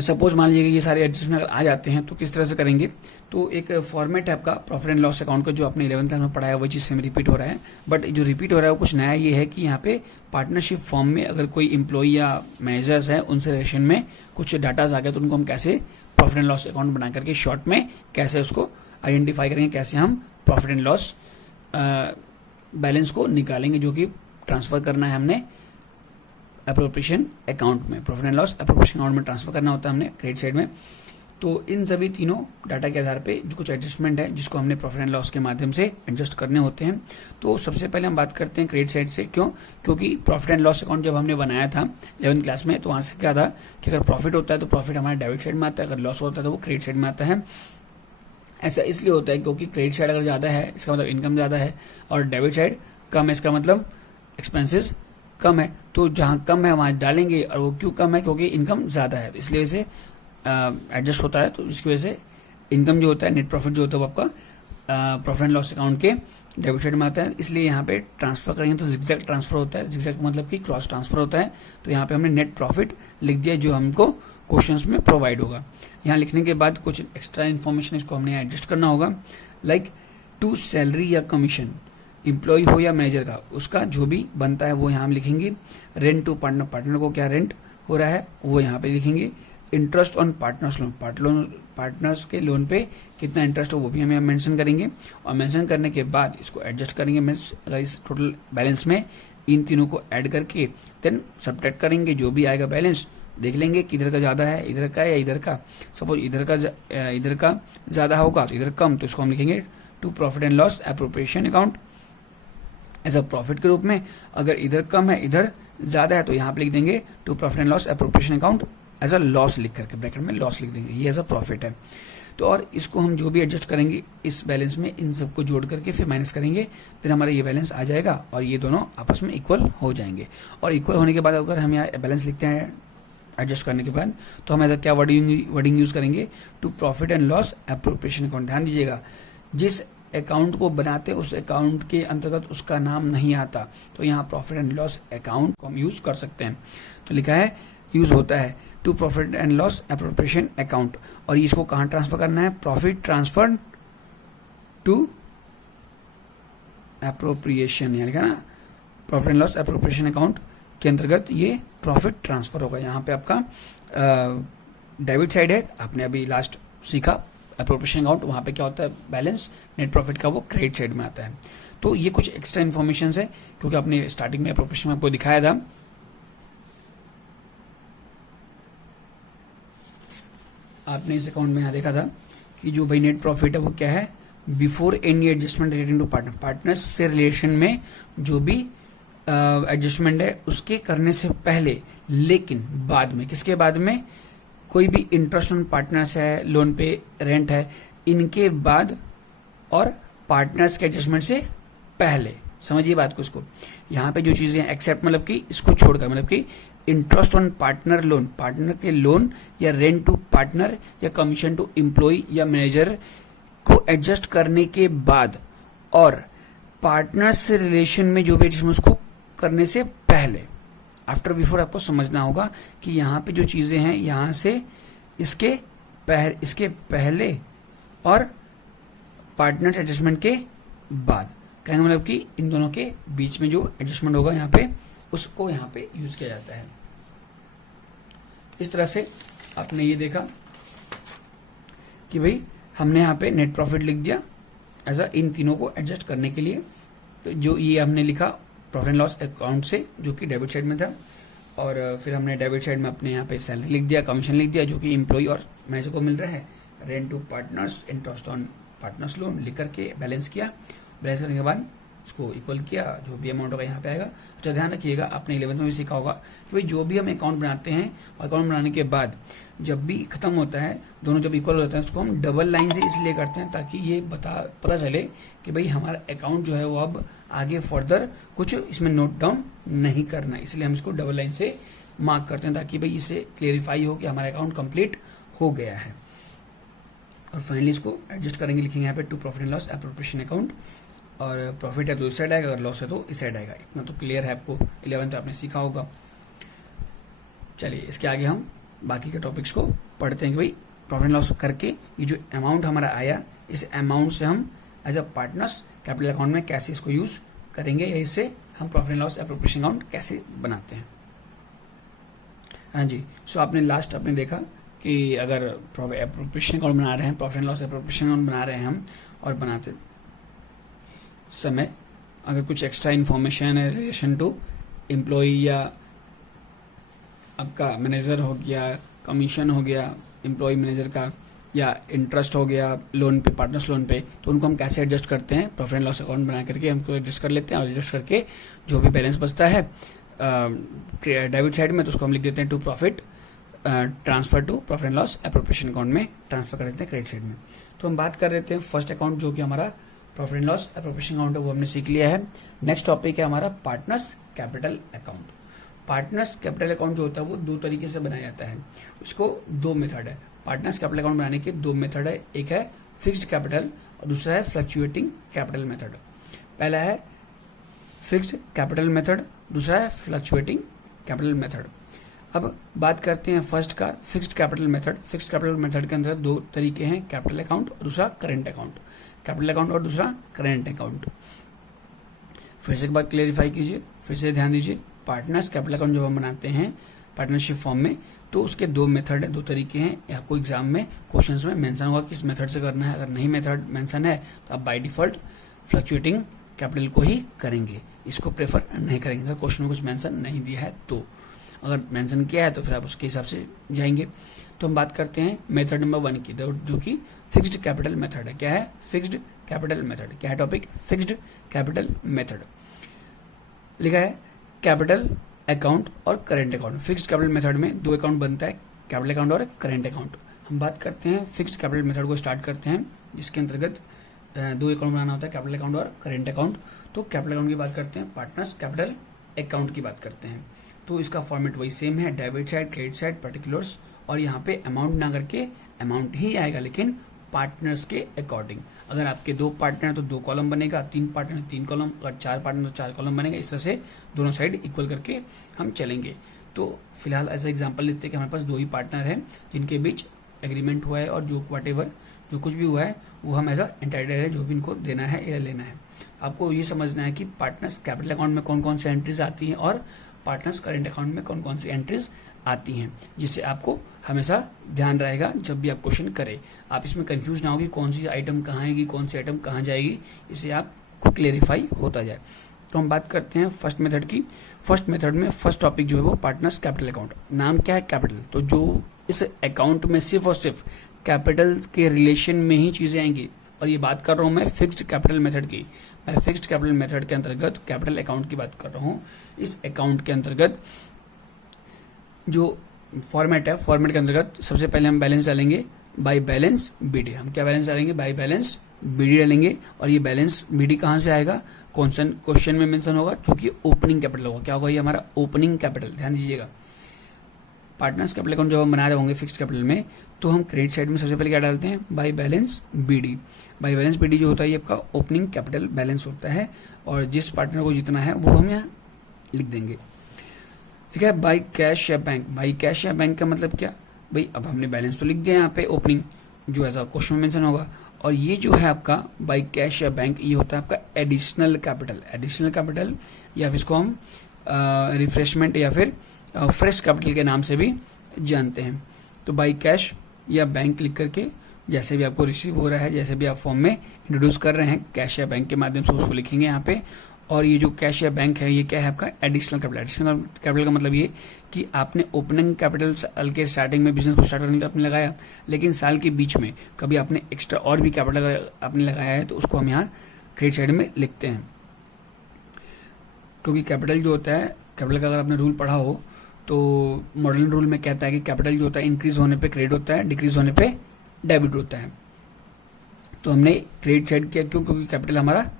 सपोज मान लीजिए कि ये सारे एडजस्टमेंट अगर आ जाते हैं तो किस तरह से करेंगे। तो एक फॉर्मेट है आपका प्रॉफिट एंड लॉस अकाउंट का जो आपने 11th क्लास में पढ़ा है, वही चीज सेम रिपीट हो रहा है। बट जो रिपीट हो रहा है वो कुछ नया ये है कि यहाँ पे पार्टनरशिप फॉर्म में अगर कोई इम्प्लॉय या मैनेजर्स है उनसे रिलेशन में कुछ डाटाज आ गया तो उनको हम कैसे प्रॉफिट एंड लॉस अकाउंट बना करके शॉर्ट में कैसे उसको आइडेंटिफाई करेंगे, कैसे हम प्रॉफिट एंड लॉस बैलेंस को निकालेंगे जो कि ट्रांसफर करना है हमने एप्रोप्रिएशन अकाउंट में, profit and loss appropriation account में ट्रांसफर करना होता है हमने क्रेडिट साइड में। तो इन सभी तीनों डाटा के आधार पे जो कुछ एडजस्टमेंट है जिसको हमने प्रॉफिट एंड लॉस के माध्यम से एडजस्ट करने होते हैं। तो सबसे पहले हम बात करते हैं क्रेडिट साइड से। क्यों? क्योंकि प्रॉफिट एंड लॉस अकाउंट जब हमने बनाया था 11th क्लास में तो वहां से क्या था कि अगर प्रॉफिट होता है तो प्रॉफिट हमारे डेबिट साइड में आता है, अगर लॉस होता है तो वो क्रेडिट साइड में आता है। ऐसा इसलिए होता है क्योंकि क्रेडिट साइड अगर ज्यादा है इसका मतलब इनकम ज्यादा है, और डेबिट साइड कम है इसका मतलब एक्सपेंसेस कम है। तो जहां कम है वहां डालेंगे, और वो क्यों कम है? क्योंकि इनकम ज्यादा है, इसलिए इसे एडजस्ट होता है। तो इसकी वजह से इनकम जो होता है, नेट प्रॉफिट जो होता है वो आपका प्रॉफिट एंड लॉस अकाउंट के डेबिट साइड में आता है। इसलिए यहाँ पे ट्रांसफर करेंगे तो जिगजैग ट्रांसफर होता है, जिगजैग मतलब कि क्रॉस ट्रांसफर होता है। तो यहाँ पे हमने नेट प्रॉफिट लिख दिया जो हमको क्वेश्चंस में प्रोवाइड होगा। यहाँ लिखने के बाद कुछ एक्स्ट्रा इन्फॉर्मेशन इसको हमने एडजस्ट करना होगा, लाइक टू सैलरी या कमीशन, इम्प्लॉय हो या मैनेजर का, उसका जो भी बनता है वो यहाँ हम लिखेंगे। रेंट टू पार्टनर, पार्टनर को क्या रेंट हो रहा है वो यहाँ पे लिखेंगे। Interest on partners loan, partners के लोन पे कितना इंटरेस्ट हो वो भी हमें मेंशन करेंगे, और मेंशन करने के बाद इसको एडजस्ट करेंगे। मीन्स अगर इस टोटल बैलेंस में इन तीनों को ऐड करके देन सब्ट्रैक्ट करेंगे, जो भी आएगा बैलेंस देख लेंगे कि इधर का ज्यादा है, इधर का या इधर का। सपोज इधर का ज्यादा होगा तो इधर कम, तो इसको हम लिखेंगे to profit and loss appropriation account as a profit के रूप में। अगर इधर कम है इधर ज्यादा है तो यहाँ पे लिख देंगे to profit and loss appropriation account as a loss, लिख करके ब्रैकेट में लॉस लिख देंगे, ये एज अ प्रॉफिट है। तो और इसको हम जो भी एडजस्ट करेंगे इस बैलेंस में इन सबको जोड़ करके फिर माइनस करेंगे, फिर हमारा ये बैलेंस आ जाएगा और ये दोनों आपस में इक्वल हो जाएंगे। और इक्वल होने के बाद अगर हम यहाँ बैलेंस लिखते हैं एडजस्ट करने के बाद, तो हम ऐसा क्या वर्डिंग यूज करेंगे, to profit and loss appropriation account. ध्यान दीजिएगा, जिस अकाउंट को बनाते उस अकाउंट के अंतर्गत उसका नाम नहीं आता, तो यहाँ प्रॉफिट एंड लॉस अकाउंट को हम यूज कर सकते हैं। तो लिखा है यूज होता है to profit and loss appropriation account, और इसको कहाँ ट्रांसफर करना है, प्रॉफिट ट्रांसफर टू एप्रोप्रिएशन, यहाँ लिखा ना profit and loss appropriation account के अंतर्गत ये प्रॉफिट ट्रांसफर होगा। यहाँ पे आपका डेबिट साइड है, आपने अभी लास्ट सीखा एप्रोप्रिएशन अकाउंट, वहां पे क्या होता है बैलेंस नेट प्रॉफिट का, वो क्रेडिट साइड में आता है। तो ये कुछ एक्स्ट्रा इन्फॉर्मेशन है क्योंकि आपने स्टार्टिंग में एप्रोप्रिएशन में आपको दिखाया था। आपने इस अकाउंट में यहाँ देखा था कि जो भाई नेट प्रॉफिट है वो क्या है, before any adjustment relating to partner, partners से रिलेशन में जो भी एडजस्टमेंट है उसके करने से पहले, लेकिन बाद में, किसके बाद में, कोई भी इंटरेस्ट ऑन पार्टनर्स है, लोन पे रेंट है, इनके बाद और पार्टनर्स के एडजस्टमेंट से पहले। समझिए बात को, इसको यहाँ पे जो चीजें एक्सेप्ट मतलब कि इसको छोड़कर, मतलब कि interest on partner loan, partner के लोन या रेंट टू पार्टनर या कमीशन टू एम्प्लॉय या मैनेजर को एडजस्ट करने के बाद, और पार्टनर्स से रिलेशन में जो भी एडजस्टमेंट उसको करने से पहले, आफ्टर बिफोर आपको समझना होगा कि यहाँ पे जो चीज़ें हैं यहाँ से इसके पहले और पार्टनर्स एडजस्टमेंट के बाद, कहने का मतलब कि इन दोनों के बीच में जो एडजस्टमेंट होगा यहाँ पे उसको यहाँ पे यूज किया जाता है। इस तरह से आपने ये देखा कि भाई हमने यहाँ पे नेट प्रॉफिट लिख दिया ऐसा इन तीनों को एडजस्ट करने के लिए। तो जो ये हमने लिखा प्रॉफिट एंड लॉस अकाउंट से जो कि डेबिट साइड में था, और फिर हमने डेबिट साइड में अपने यहाँ पे सैलरी लिख दिया, कमीशन लिख दिया जो कि एम्प्लॉय और मैनेजर को मिल रहा है, rent to partners, interest on partners loan लिख करके बैलेंस किया। बैलेंस करने के बाद उसको इक्वल किया, जो भी अमाउंट होगा यहाँ पे आएगा। अच्छा ध्यान रखिएगा, आपने 11th में भी सीखा होगा कि भाई जो भी हम अकाउंट बनाते हैं और अकाउंट बनाने के बाद जब भी खत्म होता है, दोनों जब इक्वल होते हैं उसको हम डबल लाइन से इसलिए करते हैं ताकि ये पता चले कि भाई हमारा अकाउंट जो है वो अब आगे फर्दर कुछ इसमें नोट डाउन नहीं करना, इसलिए हम इसको डबल लाइन से मार्क करते हैं ताकि भाई इससे क्लियरिफाई हो कि हमारा अकाउंट कंप्लीट हो गया है। और फाइनली इसको एडजस्ट करेंगे, लिखेंगे यहाँ पे to profit and loss appropriation account, और प्रॉफिट है तो इस साइड आएगा, अगर लॉस है तो इस साइड आएगा। इतना तो क्लियर है आपको, 11th तो आपने सीखा होगा। चलिए इसके आगे हम बाकी के टॉपिक्स को पढ़ते हैं कि भाई प्रॉफिट एंड लॉस करके ये जो अमाउंट हमारा आया, इस अमाउंट से हम as a partners capital account में कैसे इसको यूज करेंगे, या इससे हम profit and loss appropriation account कैसे बनाते हैं। हाँ जी, सो आपने लास्ट आपने देखा कि अगर एप्रोप्रिएशन अकाउंट बना रहे हैं, profit and loss appropriation account बना रहे हैं हम, और बनाते समय अगर कुछ एक्स्ट्रा इन्फॉर्मेशन है रिलेशन टू एम्प्लॉय या आपका मैनेजर हो गया, कमीशन हो गया एम्प्लॉय मैनेजर का, या इंटरेस्ट हो गया लोन पे, पार्टनर्स लोन पे, तो उनको हम कैसे एडजस्ट करते हैं, प्रॉफिट एंड लॉस अकाउंट बना करके हमको एडजस्ट कर लेते हैं। और एडजस्ट करके जो भी बैलेंस बचता है डेबिट साइड में, तो उसको हम लिख देते हैं to profit transfer to profit and loss appropriation account में ट्रांसफर कर देते हैं क्रेडिट साइड में। तो हम बात कर रहे थे फर्स्ट अकाउंट जो कि हमारा profit and loss appropriation account है, वो हमने सीख लिया है। नेक्स्ट टॉपिक है हमारा partners capital account. Partners capital account जो होता है वो दो तरीके से बनाया जाता है, उसको दो मेथड है। पार्टनर्स कैपिटल अकाउंट बनाने के दो मेथड है, एक है फिक्स्ड कैपिटल और दूसरा है फ्लक्चुएटिंग कैपिटल मेथड। पहला है फिक्स्ड कैपिटल मेथड, दूसरा है फ्लक्चुएटिंग कैपिटल मेथड। अब बात करते हैं फर्स्ट का fixed capital method. Fixed capital method के अंदर दो तरीके हैं, कैपिटल अकाउंट और दूसरा करेंट अकाउंट। कैपिटल अकाउंट और दूसरा करेंट अकाउंट। फिर से एक बार क्लेरिफाई कीजिए, फिर से ध्यान दीजिए। पार्टनर्स कैपिटल अकाउंट जब हम बनाते हैं पार्टनरशिप फॉर्म में, तो उसके दो मेथड है, दो तरीके हैं। आपको एग्जाम में क्वेश्चंस में मेंशन होगा किस मेथड से करना है। अगर नहीं मेथड मेंशन है तो आप बाय डिफॉल्ट फ्लक्चुएटिंग कैपिटल को ही करेंगे, इसको प्रेफर नहीं करेंगे अगर क्वेश्चन में कुछ मेंशन नहीं दिया है तो। अगर मेंशन किया है तो फिर आप उसके हिसाब से जाएंगे। तो हम बात करते हैं मेथड नंबर 1 की, जो कि फिक्स्ड कैपिटल मेथड है। क्या है? Fixed capital method. क्या है टॉपिक? Fixed capital method. लिखा है कैपिटल अकाउंट और current account. Fixed capital method में दो अकाउंट बनता है, कैपिटल अकाउंट और करेंट अकाउंट। हम बात करते हैं फिक्स्ड कैपिटल मेथड को स्टार्ट करते हैं, जिसके अंतर्गत दो अकाउंट बनाना होता है, कैपिटल अकाउंट और करेंट अकाउंट। तो कैपिटल अकाउंट की बात करते हैं, पार्टनर्स कैपिटल अकाउंट की बात करते हैं। तो इसका फॉर्मेट वही सेम है, debit side, credit side, particulars, और यहाँ पे अमाउंट ना करके अमाउंट ही आएगा, लेकिन पार्टनर्स के अकॉर्डिंग। अगर आपके दो पार्टनर है तो दो कॉलम बनेगा, तीन पार्टनर तीन कॉलम, अगर चार पार्टनर तो चार कॉलम बनेगा। इस तरह से दोनों साइड इक्वल करके हम चलेंगे। तो फिलहाल ऐसा एग्जांपल लेते हैं कि हमारे पास दो ही पार्टनर हैं जिनके बीच एग्रीमेंट हुआ है, और जो व्हाटएवर जो कुछ भी हुआ है वो हम एज एंटाइटल है, जो भी इनको देना है या लेना है। आपको ये समझना है कि पार्टनर्स कैपिटल अकाउंट में कौन कौन सी एंट्रीज आती हैं और पार्टनर्स करेंट अकाउंट में कौन कौन सी एंट्रीज आती हैं, जिससे आपको हमेशा ध्यान रहेगा जब भी आप क्वेश्चन करें। आप इसमें कंफ्यूज ना हो कि कौन सी आइटम कहाँ आएगी, कौन सी आइटम कहाँ जाएगी, इससे आपको क्लेरिफाई होता जाए। तो हम बात करते हैं फर्स्ट मेथड की। फर्स्ट मेथड में फर्स्ट टॉपिक जो है वो पार्टनर्स कैपिटल अकाउंट। नाम क्या है? कैपिटल। तो जो इस अकाउंट में सिर्फ और सिर्फ कैपिटल के रिलेशन में ही चीजें आएंगी, और ये बात कर रहा हूं मैं फिक्स्ड कैपिटल मेथड की। मैं फिक्स्ड कैपिटल मेथड के अंतर्गत कैपिटल अकाउंट की बात कर रहा हूं। इस अकाउंट के अंतर्गत जो फॉर्मेट है, फॉर्मेट के अंतर्गत सबसे पहले हम बैलेंस डालेंगे बाय बैलेंस बीडी। हम क्या बैलेंस डालेंगे? बाय बैलेंस बीडी डालेंगे। और ये बैलेंस बीडी कहाँ से आएगा? क्वेश्चन में मेंशन होगा, जो कि ओपनिंग कैपिटल होगा। क्या होगा? ये हमारा ओपनिंग कैपिटल। ध्यान दीजिएगा, पार्टनर्स कैपिटल अकाउंट जब हम बना रहे होंगे फिक्स्ड कैपिटल में, तो हम क्रेडिट साइड में सबसे पहले क्या डालते हैं? By balance BD. By balance BD जो होता है ये आपका ओपनिंग कैपिटल बैलेंस होता है, और जिस पार्टनर को जितना है वो हम यहाँ लिख देंगे। ठीक है। बाई कैश या बैंक, बाई कैश या बैंक का मतलब क्या भाई, अब हमने बैलेंस तो लिख दिया यहाँ पे ओपनिंग जो एज अ क्वेश्चन में मेंशन होगा, और ये जो है आपका बाई कैश या बैंक ये होता है आपका एडिशनल कैपिटल, एडिशनल कैपिटल या फिर इसको हम रिफ्रेशमेंट या फिर फ्रेश कैपिटल के नाम से भी जानते हैं। तो बाई कैश या बैंक लिख करके जैसे भी आपको रिसीव हो रहा है, जैसे भी आप फॉर्म में इंट्रोड्यूस कर रहे हैं कैश या बैंक के माध्यम से उसको लिखेंगे यहाँ पे। और ये जो कैश या बैंक है ये क्या है आपका एडिशनल कैपिटल। एडिशनल कैपिटल का मतलब ये कि आपने ओपनिंग कैपिटल साल के स्टार्टिंग में बिजनेस को स्टार्ट करने के लिए आपने लगाया, लेकिन साल के बीच में कभी आपने एक्स्ट्रा और भी कैपिटल आपने लगाया है तो उसको हम यहाँ क्रेडिट साइड में लिखते हैं। क्योंकि कैपिटल जो होता है, कैपिटल का अगर आपने रूल पढ़ा हो तो मॉडर्न रूल में कहता है कि कैपिटल जो होता है इंक्रीज होने पे क्रेडिट होता है, डिक्रीज होने पे डेबिट होता है। तो हमने क्रेडिट साइड किया क्यों, क्योंकि कैपिटल हमारा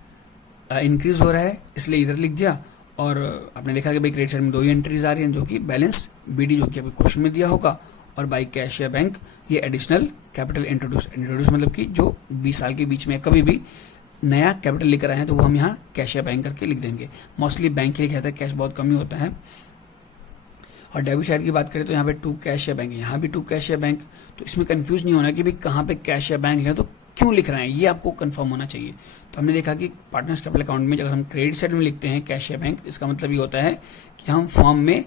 इंक्रीज हो रहा है इसलिए इधर लिख दिया। और आपने देखा कि भाई क्रेडिट साइड में 2 ही एंट्रीज आ रही हैं, जो कि बैलेंस बीडी जो कि अभी क्वेश्चन में दिया होगा, और बाई कैश या बैंक ये एडिशनल कैपिटल इंट्रोड्यूस मतलब कि जो 20 साल के बीच में कभी भी नया कैपिटल लेकर आए हैं तो वो हम यहाँ कैश या बैंक करके लिख देंगे। मोस्टली बैंक ही कहता है, कैश बहुत कम ही होता है। और डेबिट साइड की बात करें तो यहाँ पे टू कैश या बैंक, यहाँ भी टू कैश या बैंक। तो इसमें कंफ्यूज नहीं होना कि भाई कहाँ पे कैश या बैंक है तो क्यों लिख रहे हैं, ये आपको कंफर्म होना चाहिए। तो हमने देखा कि पार्टनर्स कैपिटल अकाउंट में अगर हम क्रेडिट साइड में लिखते हैं कैश या बैंक, इसका मतलब ये होता है कि हम फॉर्म में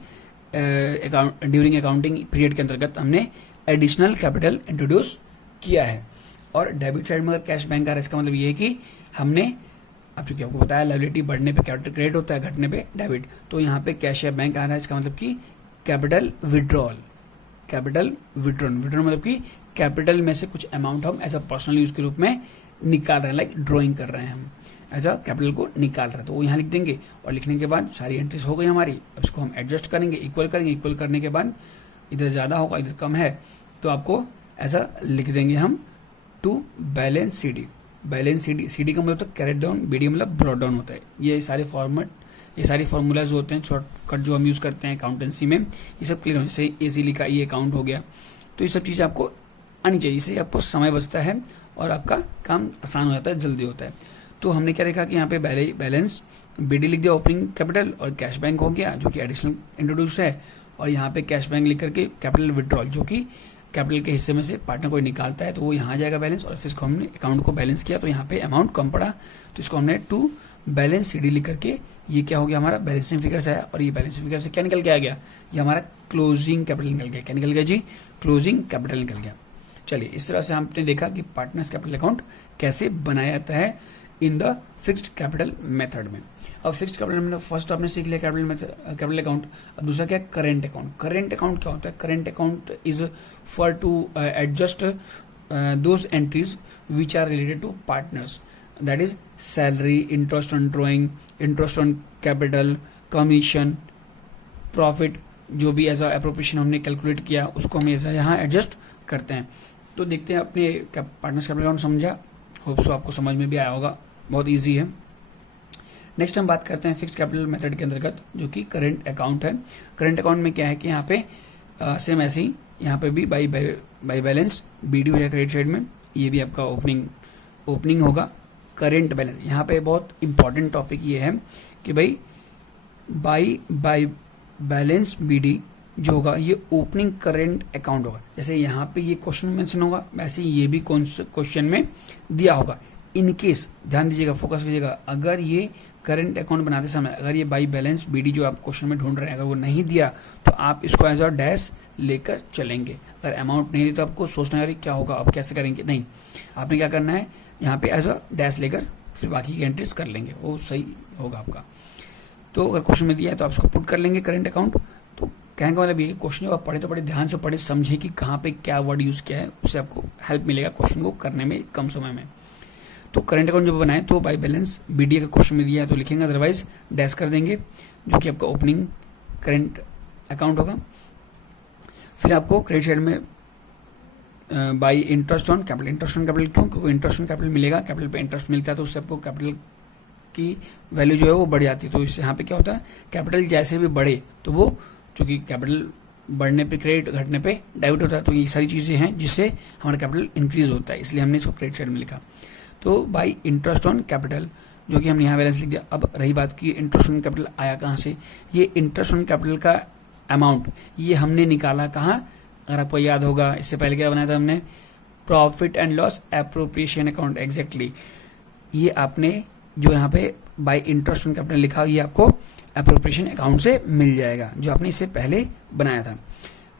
ड्यूरिंग अकाउंटिंग पीरियड के अंतर्गत हमने एडिशनल कैपिटल इंट्रोड्यूस किया है। और डेबिट साइड में अगर कैश बैंक आ रहा है इसका मतलब ये है कि हमने, अब चूंकि आपको बताया लायबिलिटी बढ़ने पे कैपिटल क्रेडिट होता है, घटने पे डेबिट, तो यहाँ पे कैश या बैंक आ रहा है इसका मतलब कि कैपिटल विड्रॉल, कैपिटल विड्रॉल मतलब कि कैपिटल में से कुछ अमाउंट हम एज अ पर्सनल यूज के रूप में निकाल रहे हैं, लाइक ड्राइंग कर रहे हैं हम, एज अ कैपिटल को निकाल रहे हैं। तो वो यहाँ लिख देंगे और लिखने के बाद सारी एंट्रीज हो गई हमारी। अब इसको हम एडजस्ट करेंगे, इक्वल करेंगे, इक्वल करने के बाद इधर ज़्यादा होगा इधर कम है तो आपको ऐसा लिख देंगे हम to balance C D. Balance C D का मतलब तो कैरेट डाउन, बीडी मतलब ब्रॉड डाउन होता है। ये सारे फॉर्मेट, ये सारी फॉर्मूलाज होते हैं शॉर्टकट जो हम यूज़ करते हैं अकाउंटेंसी में, ये सब क्लियर हो। जैसे एसी लिखा, ये अकाउंट हो गया, तो ये सब चीज़ें आपको आनी चाहिए, इससे आपको समय बचता है और आपका काम आसान हो जाता है, जल्दी होता है। तो हमने क्या देखा कि यहाँ पे बैलेंस बीडी लिख दिया ओपनिंग कैपिटल, और कैश बैंक हो गया जो कि एडिशनल इंट्रोड्यूस है, और यहाँ पे कैश बैंक लिख करके कैपिटल विड्रॉल जो कि कैपिटल के हिस्से में से पार्टनर कोई निकालता है तो वो यहाँ आ जाएगा बैलेंस। और फिर इसको हमने अकाउंट को बैलेंस किया तो यहाँ पे अमाउंट कम पड़ा तो इसको हमने टू बैलेंस सी डी लिख करके ये क्या हो गया हमारा बैलेंसिंग फिगर से आया। और ये बैलेंसिंग फिगर से क्या निकल के आ गया, ये हमारा क्लोजिंग कैपिटल निकल गया। क्या निकल गया जी, क्लोजिंग कैपिटल निकल गया। चलिए इस तरह से हमने देखा कि पार्टनर्स कैपिटल अकाउंट कैसे बनाया जाता है in the fixed capital method में। अब फिक्स्ड कैपिटल में फर्स्ट आपने सीख लिया कैपिटल अकाउंट। अब दूसरा क्या है, करेंट अकाउंट। करेंट अकाउंट क्या होता है, current account is for to adjust those entries which are related to partners, that is salary, interest on drawing, interest on capital, commission, profit, जो भी एज अप्रोप्रिएशन हमने कैलकुलेट किया उसको हम ऐसा यहाँ एडजस्ट करते हैं। तो देखते हैं अपने पार्टनर्स कैपिटल अकाउंट समझा, होप सो आपको समझ में भी आया होगा, बहुत इजी है। नेक्स्ट हम बात करते हैं फिक्स्ड कैपिटल मेथड के अंतर्गत जो कि करेंट अकाउंट है। करेंट अकाउंट में क्या है कि यहाँ पे सेम ऐसे ही यहाँ पे भी बाई बैलेंस बीडी हो या क्रेडिट साइड में, ये भी आपका ओपनिंग होगा करेंट बैलेंस। यहाँ पे बहुत इंपॉर्टेंट टॉपिक ये है कि भाई बाई बैलेंस बीडी जो होगा ये ओपनिंग करेंट अकाउंट होगा। जैसे यहाँ पे ये क्वेश्चन मेंशन होगा वैसे ये भी क्वेश्चन में दिया होगा। इन केस ध्यान दीजिएगा, फोकस कीजिएगा, अगर ये करंट अकाउंट बनाते समय अगर ये बाई बैलेंस बीडी जो आप क्वेश्चन में ढूंढ रहे हैं अगर वो नहीं दिया तो आप इसको एज अ डैश लेकर चलेंगे। अगर अमाउंट नहीं दी तो आपको सोचना है क्या होगा, आप कैसे करेंगे, नहीं, आपने क्या करना है यहाँ पे एज अ डैश लेकर फिर बाकी की एंट्रीज कर लेंगे, वो सही होगा आपका। तो अगर क्वेश्चन में दिया है तो आप इसको पुट कर लेंगे करेंट अकाउंट। तो कहने का मतलब ये क्वेश्चन जब आप पढ़े तो बड़े ध्यान से पढ़े, समझे कि कहाँ पे क्या वर्ड यूज किया है, उससे आपको हेल्प मिलेगा क्वेश्चन को करने में कम समय में। तो करंट अकाउंट जब बनाए तो बाई बैलेंस बीडी अगर क्वेश्चन में दिया है तो लिखेंगे, अदरवाइज डैश कर देंगे जो कि आपका ओपनिंग करंट अकाउंट होगा। फिर आपको क्रेडिट साइड में by interest on capital. Interest on capital क्यों, क्योंकि इंटरेस्ट ऑन कैपिटल मिलेगा, कैपिटल पे इंटरेस्ट मिलता है तो उससे आपको कैपिटल की वैल्यू जो है वो बढ़ जाती है। तो इससे यहाँ पे क्या होता है, कैपिटल जैसे भी बढ़े तो वो चूंकि कैपिटल बढ़ने पे क्रेडिट, घटने पे डेबिट होता है, तो ये सारी चीजें हैं जिससे हमारा कैपिटल इंक्रीज होता है, इसलिए हमने इसको क्रेडिट साइड में लिखा। तो बाई इंटरेस्ट ऑन कैपिटल जो कि हमने यहाँ बैलेंस लिख दिया। अब रही बात की इंटरेस्ट ऑन कैपिटल आया कहाँ से, ये इंटरेस्ट ऑन कैपिटल का अमाउंट, ये हमने निकाला कहाँ, अगर आपको याद होगा इससे पहले क्या बनाया था हमने, profit and loss appropriation account. Exactly ये आपने जो यहाँ पे बाय इंटरेस्ट ऑन कैपिटल लिखा, ये आपको एप्रोप्रिएशन अकाउंट से मिल जाएगा जो आपने इससे पहले बनाया था।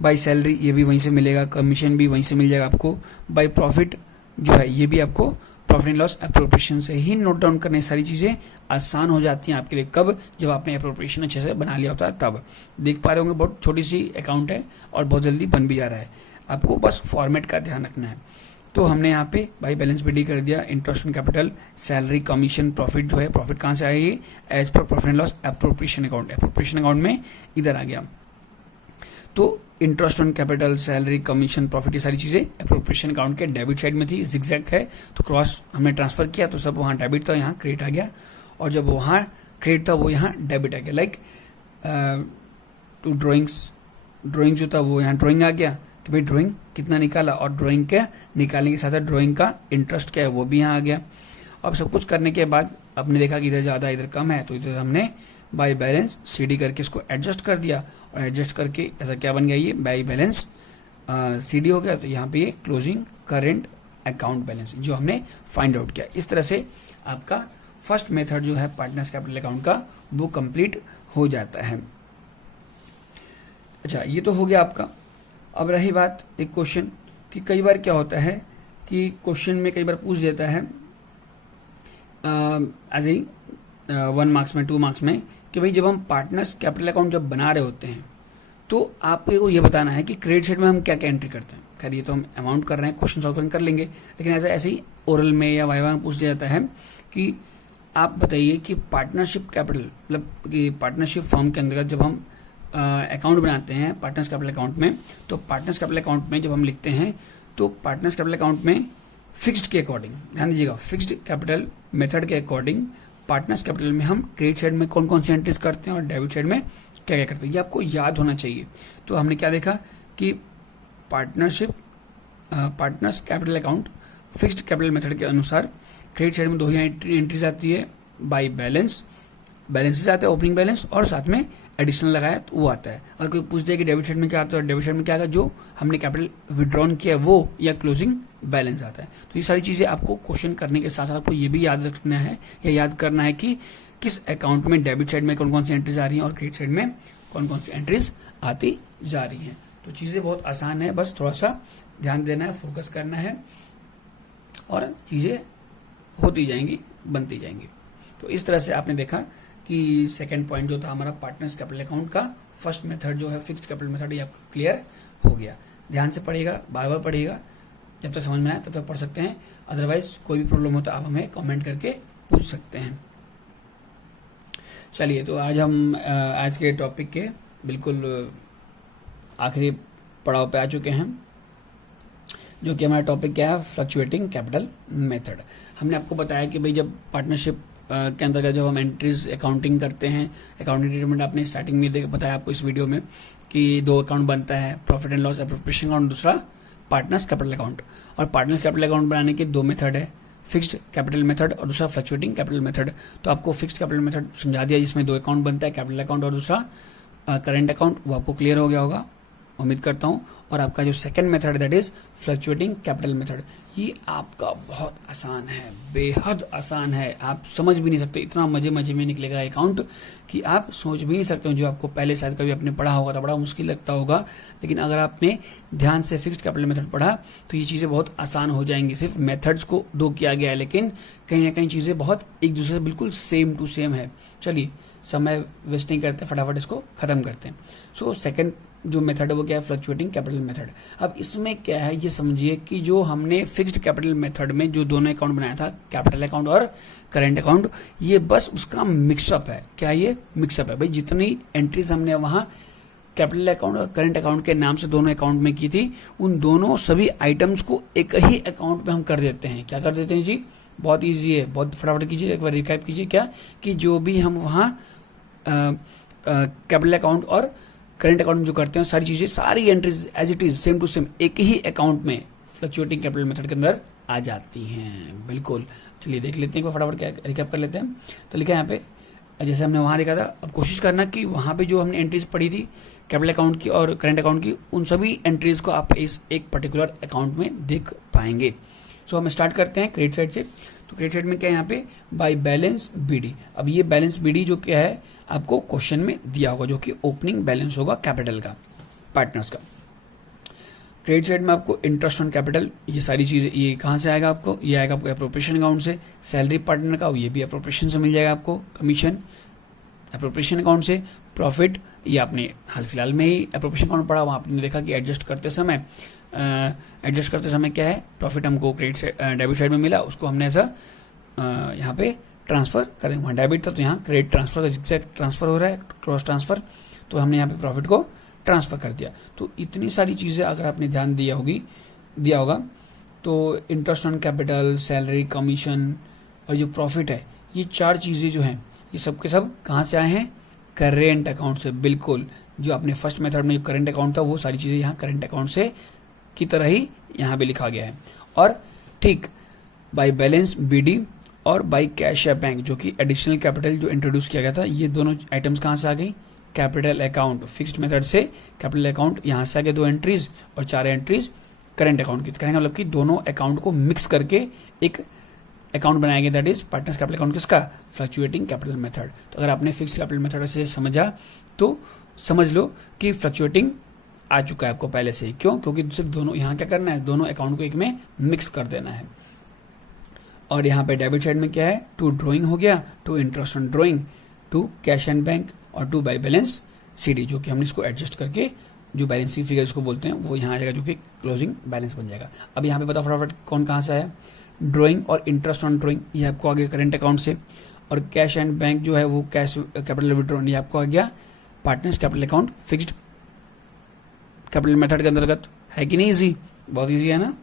बाय सैलरी ये भी वहीं से मिलेगा, कमीशन भी वहीं से मिल जाएगा आपको। बाय प्रॉफिट जो है ये भी आपको प्रॉफिट एंड लॉस एप्रोप्रिएशन से ही नोट डाउन करने, सारी चीजें आसान हो जाती हैं आपके लिए। कब, जब आपने एप्रोप्रिएशन अच्छे से बना लिया होता है तब। देख पा रहे होंगे बहुत छोटी सी अकाउंट है और बहुत जल्दी बन भी जा रहा है, आपको बस फॉर्मेट का ध्यान रखना है। तो हमने यहाँ पे बाई बैलेंस भी डी कर दिया, interest on capital, salary, commission, profit जो है, प्रॉफिट कहाँ से आएगी, as per profit and loss appropriation account. Appropriation account में इधर आ गया, तो interest on capital, salary, commission, profit, ये सारी चीजें एप्रोप्रिएशन अकाउंट के डेबिट साइड में थी। जिगजैग है तो क्रॉस हमने ट्रांसफर किया तो सब वहाँ डेबिट था, यहाँ क्रेडिट आ गया, और जब वहाँ क्रेडिट था वो यहाँ डेबिट आ गया। लाइक टू ड्राइंग जो था वो यहाँ ड्राइंग आ गया कि भाई ड्राइंग कितना निकाला, और ड्राइंग के निकालने के साथ साथ ड्राइंग का इंटरेस्ट क्या है वो भी यहाँ आ गया। अब सब कुछ करने के बाद आपने देखा कि इधर ज्यादा इधर कम है, तो इधर हमने बाय बैलेंस सीडी करके इसको एडजस्ट कर दिया, और एडजस्ट करके ऐसा क्या बन गया, ये बाय बैलेंस सीडी हो गया। तो यहाँ पे ये क्लोजिंग करेंट अकाउंट बैलेंस जो हमने फाइंड आउट किया। इस तरह से आपका फर्स्ट मेथड जो है पार्टनर्स कैपिटल अकाउंट का वो कंप्लीट हो जाता है। अच्छा, ये तो हो गया आपका। अब रही बात एक क्वेश्चन कि कई बार क्या होता है कि क्वेश्चन में कई बार पूछ देता है एज ए 1 मार्क्स में, 2 मार्क्स में, कि भाई जब हम पार्टनर्स कैपिटल अकाउंट जब बना रहे होते हैं तो आपको ये बताना है कि क्रेडिट साइड में हम क्या क्या एंट्री करते हैं। खैर ये तो हम अमाउंट कर रहे हैं, क्वेश्चन सॉल्व कर लेंगे, लेकिन ऐसे ही ओरल में या वाइवा में पूछ दिया जाता है कि आप बताइए कि पार्टनरशिप कैपिटल, मतलब कि पार्टनरशिप फर्म के अंतर्गत जब हम अकाउंट बनाते हैं पार्टनर्स कैपिटल अकाउंट में, तो पार्टनर्स कैपिटल अकाउंट में जब हम लिखते हैं तो पार्टनर्स कैपिटल अकाउंट में फिक्स्ड के अकॉर्डिंग, ध्यान दीजिएगा, फिक्स्ड कैपिटल मेथड के अकॉर्डिंग पार्टनर्स कैपिटल में हम क्रेडिट साइड में कौन कौन सी एंट्रीज करते हैं और डेबिट साइड में क्या क्या करते हैं, ये आपको याद होना चाहिए। तो हमने क्या देखा कि partners capital account fixed capital method के अनुसार क्रेडिट साइड में दो ही एंट्रीज आती है, बाय बैलेंसेस आता है, ओपनिंग बैलेंस, और साथ में एडिशनल लगाया तो वो आता है। अगर कोई पूछ दे कि डेबिट साइड में क्या आता है, डेबिट साइड में क्या आएगा, जो हमने कैपिटल विड्रॉन किया है वो, या क्लोजिंग बैलेंस आता है। तो ये सारी चीजें आपको क्वेश्चन करने के साथ साथ आपको ये भी याद रखना है या याद करना है कि किस अकाउंट में डेबिट साइड में कौन कौन सी एंट्रीज आ रही हैं और क्रेडिट साइड में कौन कौन सी एंट्रीज आती जा रही हैं। तो चीजें बहुत आसान है, बस थोड़ा सा ध्यान देना है, फोकस करना है, और चीजें होती जाएंगी, बनती जाएंगी। तो इस तरह से आपने देखा कि सेकंड पॉइंट जो था हमारा पार्टनर्स कैपिटल अकाउंट का फर्स्ट मेथड जो है फिक्स्ड कैपिटल मेथड, ये आपको क्लियर हो गया। ध्यान से पढ़िएगा, बार बार पढ़िएगा, जब तक समझ में आए तब तक पढ़ सकते हैं, अदरवाइज कोई भी प्रॉब्लम हो तो आप हमें कमेंट करके पूछ सकते हैं। चलिए, तो आज हम आज के टॉपिक के बिल्कुल आखिरी पड़ाव पे आ चुके हैं, जो कि हमारा टॉपिक क्या है, फ्लक्चुएटिंग कैपिटल मेथड। हमने आपको बताया कि भाई जब पार्टनरशिप के अंतर्गत जब हम एंट्रीज अकाउंटिंग करते हैं, अकाउंटिंग ट्रीटमेंट आपने स्टार्टिंग में बताया आपको इस वीडियो में कि दो अकाउंट बनता है, profit and loss appropriation account, दूसरा पार्टनर्स कैपिटल अकाउंट। और पार्टनर्स कैपिटल अकाउंट बनाने के दो मेथड है, फिक्स्ड कैपिटल मेथड और दूसरा फ्लक्चुएटिंग कैपिटल मेथड। तो आपको फिक्स्ड कैपिटल मेथड समझा दिया, जिसमें दो अकाउंट बनता है, कैपिटल अकाउंट और दूसरा करेंट अकाउंट, वो आपको क्लियर हो गया होगा उम्मीद करता हूँ। और आपका जो सेकंड मेथड है that is fluctuating capital method, ये आपका बहुत आसान है, बेहद आसान है, आप समझ भी नहीं सकते, इतना मजे मजे में निकलेगा अकाउंट कि आप सोच भी नहीं सकते। जो आपको पहले शायद कभी आपने पढ़ा होगा तो बड़ा मुश्किल लगता होगा, लेकिन अगर आपने ध्यान से फिक्स्ड कैपिटल मेथड पढ़ा तो ये चीजें बहुत आसान हो जाएंगी। सिर्फ मेथड्स को दो किया गया है, लेकिन कहीं ना कहीं चीजें बहुत एक दूसरे से बिल्कुल सेम टू सेम है। चलिए, समय वेस्ट नहीं करते, फटाफट इसको खत्म करते हैं। सो सेकंड जो मेथड है वो क्या है, फ्लक्चुएटिंग कैपिटल मेथड। अब इसमें क्या है ये समझिए कि जो हमने फिक्स्ड कैपिटल मेथड में जो दोनों अकाउंट बनाया था, कैपिटल अकाउंट और करेंट अकाउंट, ये बस उसका मिक्सअप है। क्या ये मिक्सअप है भाई, जितनी एंट्रीज हमने वहां कैपिटल अकाउंट और करेंट अकाउंट के नाम से दोनों अकाउंट में की थी, उन दोनों सभी आइटम्स को एक ही अकाउंट में हम कर देते हैं। क्या कर देते हैं जी, बहुत ईजी है, बहुत फटाफट कीजिए, एक बार रिकैप कीजिए। क्या कि जो भी हम वहां कैपिटल अकाउंट और करेंट अकाउंट जो करते हैं, सारी चीजें, सारी entries as it is same to same एक ही अकाउंट में फ्लक्चुएटिंग कैपिटल मेथड के अंदर आ जाती हैं। बिल्कुल, चलिए देख लेते हैं, फटाफट क्या रिकैप कर लेते हैं। तो लिखा है यहाँ पे, जैसे हमने वहां देखा था, अब कोशिश करना कि वहां पे जो हमने एंट्रीज पढ़ी थी कैपिटल अकाउंट की और करेंट अकाउंट की, उन सभी एंट्रीज को आप इस एक पर्टिकुलर अकाउंट में देख पाएंगे। सो हम स्टार्ट करते हैं क्रेडिट साइड से। तो क्रेडिट साइड में क्या है यहाँ पे, बाय बैलेंस बीडी। अब ये बैलेंस बीडी जो क्या है आपको क्वेश्चन में दिया होगा, जो कि ओपनिंग बैलेंस होगा कैपिटल का, पार्टनर्स का। क्रेडिट साइड में आपको इंटरेस्ट ऑन कैपिटल, ये सारी चीजें, ये कहाँ से आएगा आपको, ये आएगा आपको एप्रोप्रिएशन अकाउंट से। सैलरी पार्टनर का, ये भी एप्रोप्रिएशन से मिल जाएगा आपको। कमीशन एप्रोप्रिएशन अकाउंट से। प्रॉफिट, ये आपने हाल फिलहाल में ही एप्रोप्रिएशन अकाउंट पढ़ा, वहां आपने देखा कि एडजस्ट करते समय क्या है, प्रॉफिट हमको क्रेडिट डेबिट साइड में मिला, उसको हमने ऐसा यहाँ पे ट्रांसफर कर देंगे। वहाँ डेबिट था तो यहाँ क्रेडिट ट्रांसफर का जिक्जैग ट्रांसफर हो रहा है, क्रॉस ट्रांसफर, तो हमने यहाँ पे प्रॉफिट को ट्रांसफर कर दिया। तो इतनी सारी चीजें अगर आपने ध्यान दिया होगा, तो interest on capital, salary, commission और जो प्रॉफिट है, ये चार चीजें जो हैं ये सब के सब कहाँ से आए हैं, करेंट अकाउंट से। बिल्कुल, जो आपने फर्स्ट मेथड में जो करेंट अकाउंट था वो सारी चीजें यहाँ करेंट अकाउंट से की तरह ही यहाँ पे लिखा गया है। और ठीक बाय बैलेंस बीडी और बाय कैश या बैंक, जो कि एडिशनल कैपिटल जो इंट्रोड्यूस किया गया था, ये दोनों आइटम्स कहाँ से आ गई, कैपिटल अकाउंट। फिक्स्ड मेथड से कैपिटल अकाउंट यहाँ से आ गए 2 एंट्रीज और 4 एंट्रीज करेंट अकाउंट की। कहने का मतलब कि दोनों अकाउंट को मिक्स करके एक अकाउंट बनाया गया, that is partners capital account. किसका, फ्लक्चुएटिंग कैपिटल मेथड। तो अगर आपने फिक्स्ड कैपिटल मेथड से समझा तो समझ लो कि फ्लक्चुएटिंग आ चुका है आपको पहले से ही। क्यों, क्योंकि सिर्फ दोनों यहाँ क्या करना है, दोनों अकाउंट को एक में मिक्स कर देना है। और यहाँ पे डेबिट साइड में क्या है, टू ड्रॉइंग हो गया, to interest on drawing, to cash and bank और टू बाय बैलेंस सीडी, जो कि हमने इसको एडजस्ट करके जो बैलेंस शीट फिगर इसको बोलते हैं वो यहाँ आ जाएगा, जो कि क्लोजिंग बैलेंस बन जाएगा। अब यहाँ पे बताओ फटाफट कौन कहाँ से आया, ड्रॉइंग और इंटरेस्ट ऑन ड्रॉइंग ये आपको आ गया करेंट अकाउंट से, और कैश एंड बैंक जो है वो कैश कैपिटल विड्रॉन ये आपको आ गया partners capital account fixed capital method के अंतर्गत। है कि नहीं इजी, बहुत इजी है ना,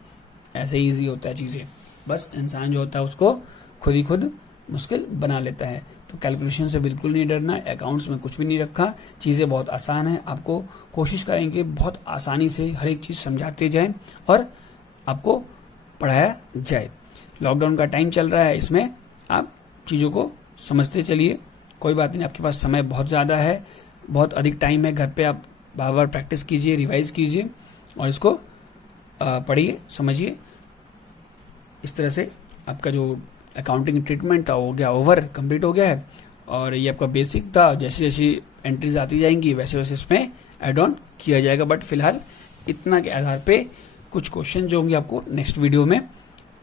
ऐसे ही इजी होता है चीजें, बस इंसान जो होता है उसको खुद ही खुद मुश्किल बना लेता है। तो कैलकुलेशन से बिल्कुल नहीं डरना, अकाउंट्स में कुछ भी नहीं रखा, चीजें बहुत आसान है। आपको कोशिश करेंगे बहुत आसानी से हर एक चीज समझाते जाए और आपको पढ़ाया जाए। लॉकडाउन का टाइम चल रहा है, इसमें आप चीजों को समझते चलिए, कोई बात नहीं, आपके पास समय बहुत ज्यादा है, बहुत अधिक टाइम है, घर पे आप बार बार प्रैक्टिस कीजिए, रिवाइज कीजिए और इसको पढ़िए, समझिए। इस तरह से आपका जो अकाउंटिंग ट्रीटमेंट था हो गया ओवर कंप्लीट हो गया है, और ये आपका बेसिक था, जैसी जैसी एंट्रीज आती जाएंगी वैसे वैसे इसमें एड ऑन किया जाएगा। बट फिलहाल इतना के आधार पे कुछ क्वेश्चन जो होंगे आपको नेक्स्ट वीडियो में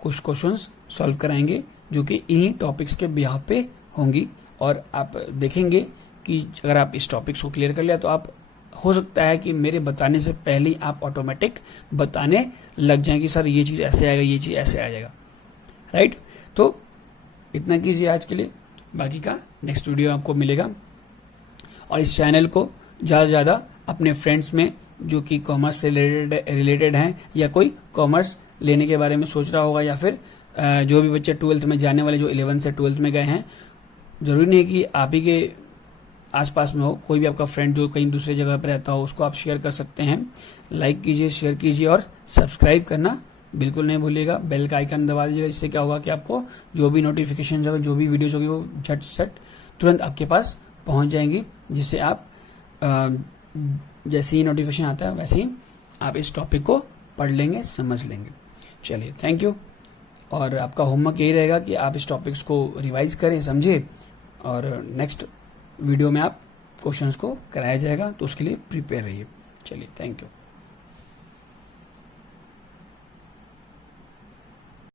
कुछ क्वेश्चंस सॉल्व कराएंगे, जो कि इन्हीं टॉपिक्स के बिहाव पे होंगी। और आप देखेंगे कि अगर आप इस टॉपिक्स को क्लियर कर लिया तो आप हो सकता है कि मेरे बताने से पहले ही आप ऑटोमेटिक बताने लग जाएं कि सर ये चीज ऐसे आएगा, ये चीज ऐसे आ जाएगा, राइट। तो इतना कीजिए आज के लिए, बाकी का नेक्स्ट वीडियो आपको मिलेगा। और इस चैनल को ज़्यादा से ज़्यादा अपने फ्रेंड्स में जो कि कॉमर्स से रिलेटेड हैं या कोई कॉमर्स लेने के बारे में सोच रहा होगा, या फिर जो भी बच्चे 12th में जाने वाले, जो 11th से 12th में गए हैं, जरूरी नहीं कि आप ही के आसपास में हो, कोई भी आपका फ्रेंड जो कहीं दूसरी जगह पर रहता हो उसको आप शेयर कर सकते हैं। लाइक कीजिए, शेयर कीजिए और सब्सक्राइब करना बिल्कुल नहीं भूलिएगा। बेल का आइकन दबा दीजिएगा, इससे क्या होगा कि आपको जो भी नोटिफिकेशन होगा, जो भी वीडियोज होगी वो झट झट तुरंत आपके पास पहुंच जाएंगी, जिससे आप जैसे ही नोटिफिकेशन आता है वैसे ही आप इस टॉपिक को पढ़ लेंगे, समझ लेंगे। चलिए, थैंक यू। और आपका होमवर्क यही रहेगा कि आप इस टॉपिक्स को रिवाइज करें, समझे, और नेक्स्ट वीडियो में आप क्वेश्चंस को कराया जाएगा, तो उसके लिए प्रिपेयर रहिए। चलिए, थैंक यू।